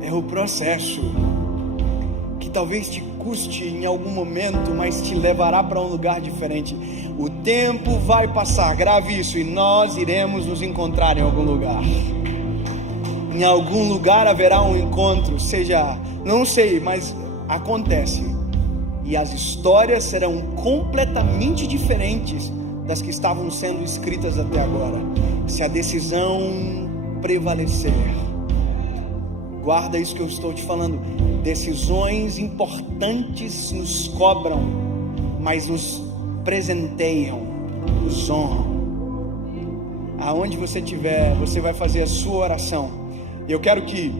É o processo que talvez te custe em algum momento, mas te levará para um lugar diferente. O tempo vai passar, grave isso, e nós iremos nos encontrar em algum lugar. Em algum lugar haverá um encontro, seja, não sei, mas acontece. E as histórias serão completamente diferentes das que estavam sendo escritas até agora. Se a decisão prevalecer, guarda isso que eu estou te falando. Decisões importantes nos cobram, mas nos presenteiam, nos honram. Aonde você estiver, você vai fazer a sua oração. Eu quero que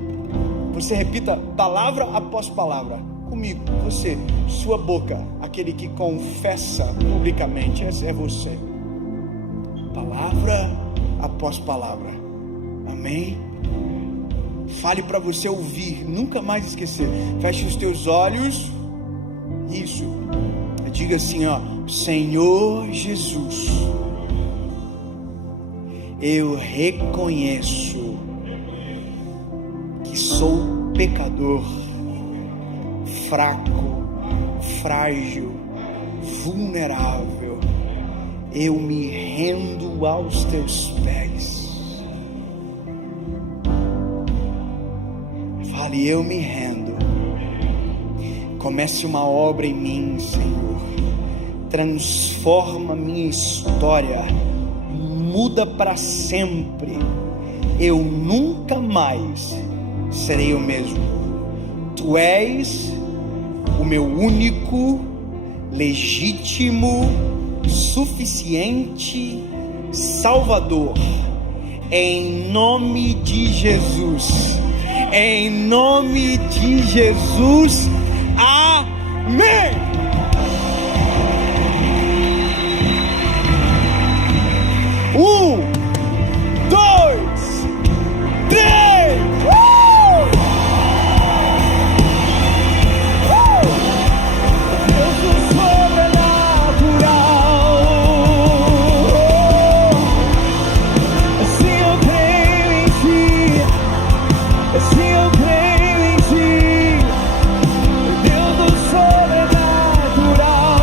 você repita palavra após palavra comigo, você, sua boca, aquele que confessa publicamente, esse é você. Palavra após palavra. Amém? Fale para você ouvir, nunca mais esquecer. Feche os teus olhos. Isso. Diga assim, ó: Senhor Jesus, eu reconheço que sou pecador, fraco, frágil, vulnerável. Eu me rendo aos teus pés. Fale: eu me rendo. Comece uma obra em mim, Senhor. Transforma minha história. Muda para sempre. Eu nunca mais serei o mesmo. Tu és o meu único, legítimo, suficiente Salvador. Em nome de Jesus. Em nome de Jesus. Amém. Dois, três. Deus sobrenatural. Assim eu creio em ti. Assim eu creio em ti. Deus do sobrenatural.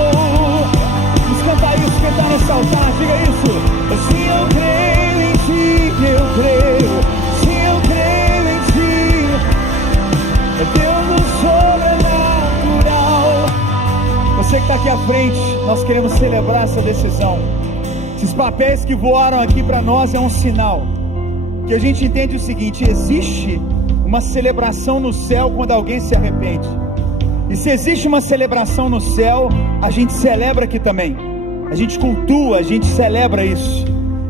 Vamos cantar isso, cantar nesse altar. Diga isso. Assim eu creio em ti, eu creio. Sim, eu creio em ti. É Deus do sobrenatural. Você que está aqui à frente, nós queremos celebrar essa decisão. Esses papéis que voaram aqui para nós é um sinal que a gente entende o seguinte: existe uma celebração no céu quando alguém se arrepende. E se existe uma celebração no céu, a gente celebra aqui também. A gente cultua, a gente celebra isso.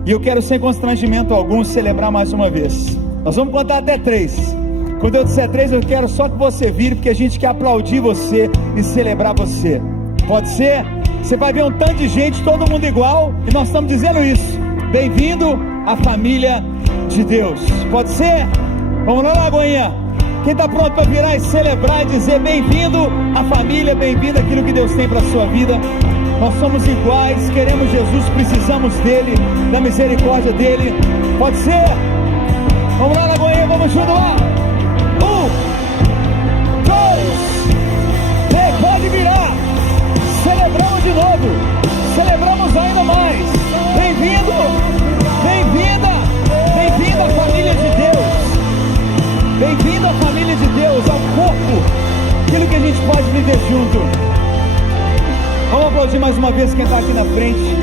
E eu quero, sem constrangimento algum, celebrar mais uma vez. Nós vamos contar até 3. Quando eu disser 3, eu quero só que você vire, porque a gente quer aplaudir você e celebrar você. Pode ser? Você vai ver um tanto de gente, todo mundo igual, e nós estamos dizendo isso. Bem-vindo à família de Deus. Pode ser? Vamos lá, Lagoinha. Quem está pronto para virar e celebrar e dizer bem-vindo à família, bem-vindo àquilo que Deus tem para a sua vida. Nós somos iguais, queremos Jesus, precisamos dele, da misericórdia dele. Pode ser? Vamos lá, Lagoinha, vamos junto lá. 1, 2, 3, pode virar. Celebramos de novo, celebramos ainda mais. Bem-vindo, bem-vinda, bem-vindo à família de Deus. Bem-vindo à família de Deus, ao corpo, aquilo que a gente pode viver junto. Vamos aplaudir mais uma vez quem está aqui na frente.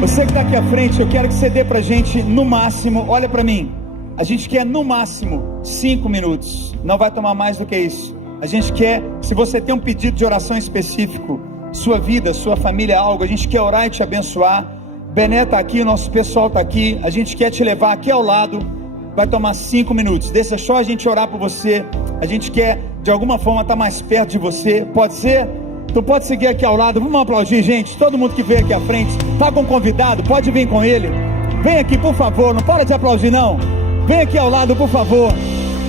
Você que está aqui à frente, eu quero que você dê para a gente no máximo, olha para mim, a gente quer no máximo 5 minutos, não vai tomar mais do que isso. A gente quer, se você tem um pedido de oração específico, sua vida, sua família, algo, a gente quer orar e te abençoar. Bené está aqui, nosso pessoal está aqui, a gente quer te levar aqui ao lado, vai tomar 5 minutos, deixa só a gente orar por você, a gente quer de alguma forma estar mais perto de você, pode ser? Então pode seguir aqui ao lado, vamos aplaudir, gente, todo mundo que veio aqui à frente, está com um convidado, pode vir com ele, vem aqui por favor, não para de aplaudir não, vem aqui ao lado por favor,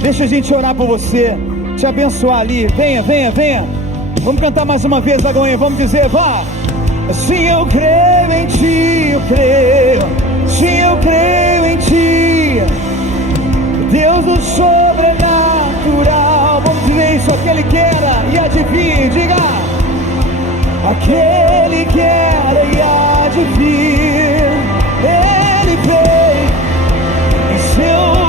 deixa a gente orar por você, te abençoar ali, venha, venha, venha, vamos cantar mais uma vez, Lagoinha, vamos dizer, vá! Sim, eu creio em ti, eu creio, sim, eu creio em ti, Deus do sobrenatural, vamos dizer isso, aquele que era e adivinha, diga, aquele que era e há de vir, ele veio em seu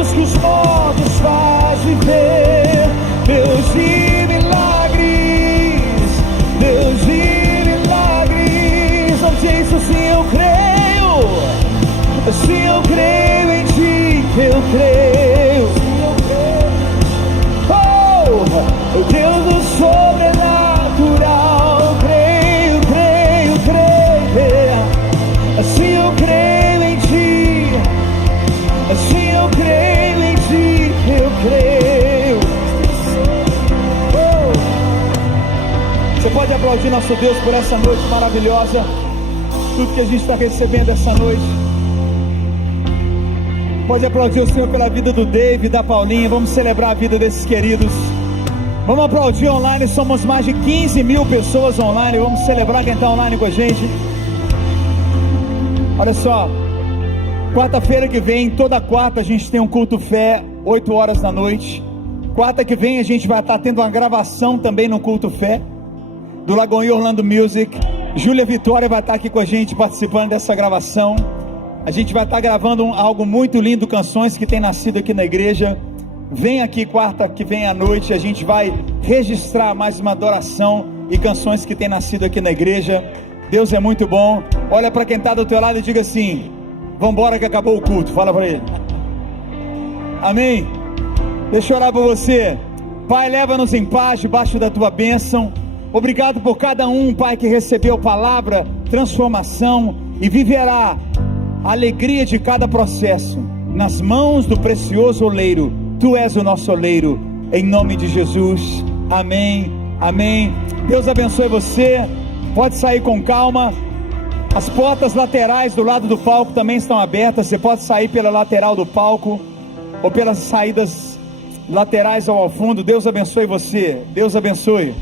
Deus que os mortos faz viver, Deus de milagres, Deus de milagres. Não sei se eu creio, se eu creio em ti, eu creio. Oh, Deus do sobrenatural, creio, creio, creio. Assim eu creio em ti, assim eu creio em ti, eu creio. Oh. Você pode aplaudir nosso Deus por essa noite maravilhosa, tudo que a gente está recebendo essa noite. Pode aplaudir o Senhor pela vida do Dave, da Paulinha. Vamos celebrar a vida desses queridos. Vamos aplaudir online, somos mais de 15 mil pessoas online. Vamos celebrar quem está online com a gente. Olha só, quarta-feira que vem, toda quarta a gente tem um culto fé, 8 horas da noite. Quarta que vem a gente vai estar tendo uma gravação também no culto fé, do Lagoinha Orlando Music. Júlia Vitória vai estar aqui com a gente participando dessa gravação. A gente vai estar gravando algo muito lindo, canções que tem nascido aqui na igreja. Vem aqui quarta que vem à noite, a gente vai registrar mais uma adoração e canções que tem nascido aqui na igreja. Deus é muito bom. Olha para quem está do teu lado e diga assim: vambora que acabou o culto. Fala para ele. Amém. Deixa eu orar por você. Pai, leva-nos em paz debaixo da tua bênção. Obrigado por cada um, Pai, que recebeu palavra, transformação e viverá a alegria de cada processo nas mãos do precioso oleiro. Tu és o nosso oleiro, em nome de Jesus. Amém, amém. Deus abençoe você. Pode sair com calma. As portas laterais do lado do palco também estão abertas. Você pode sair pela lateral do palco ou pelas saídas laterais ao fundo. Deus abençoe você. Deus abençoe.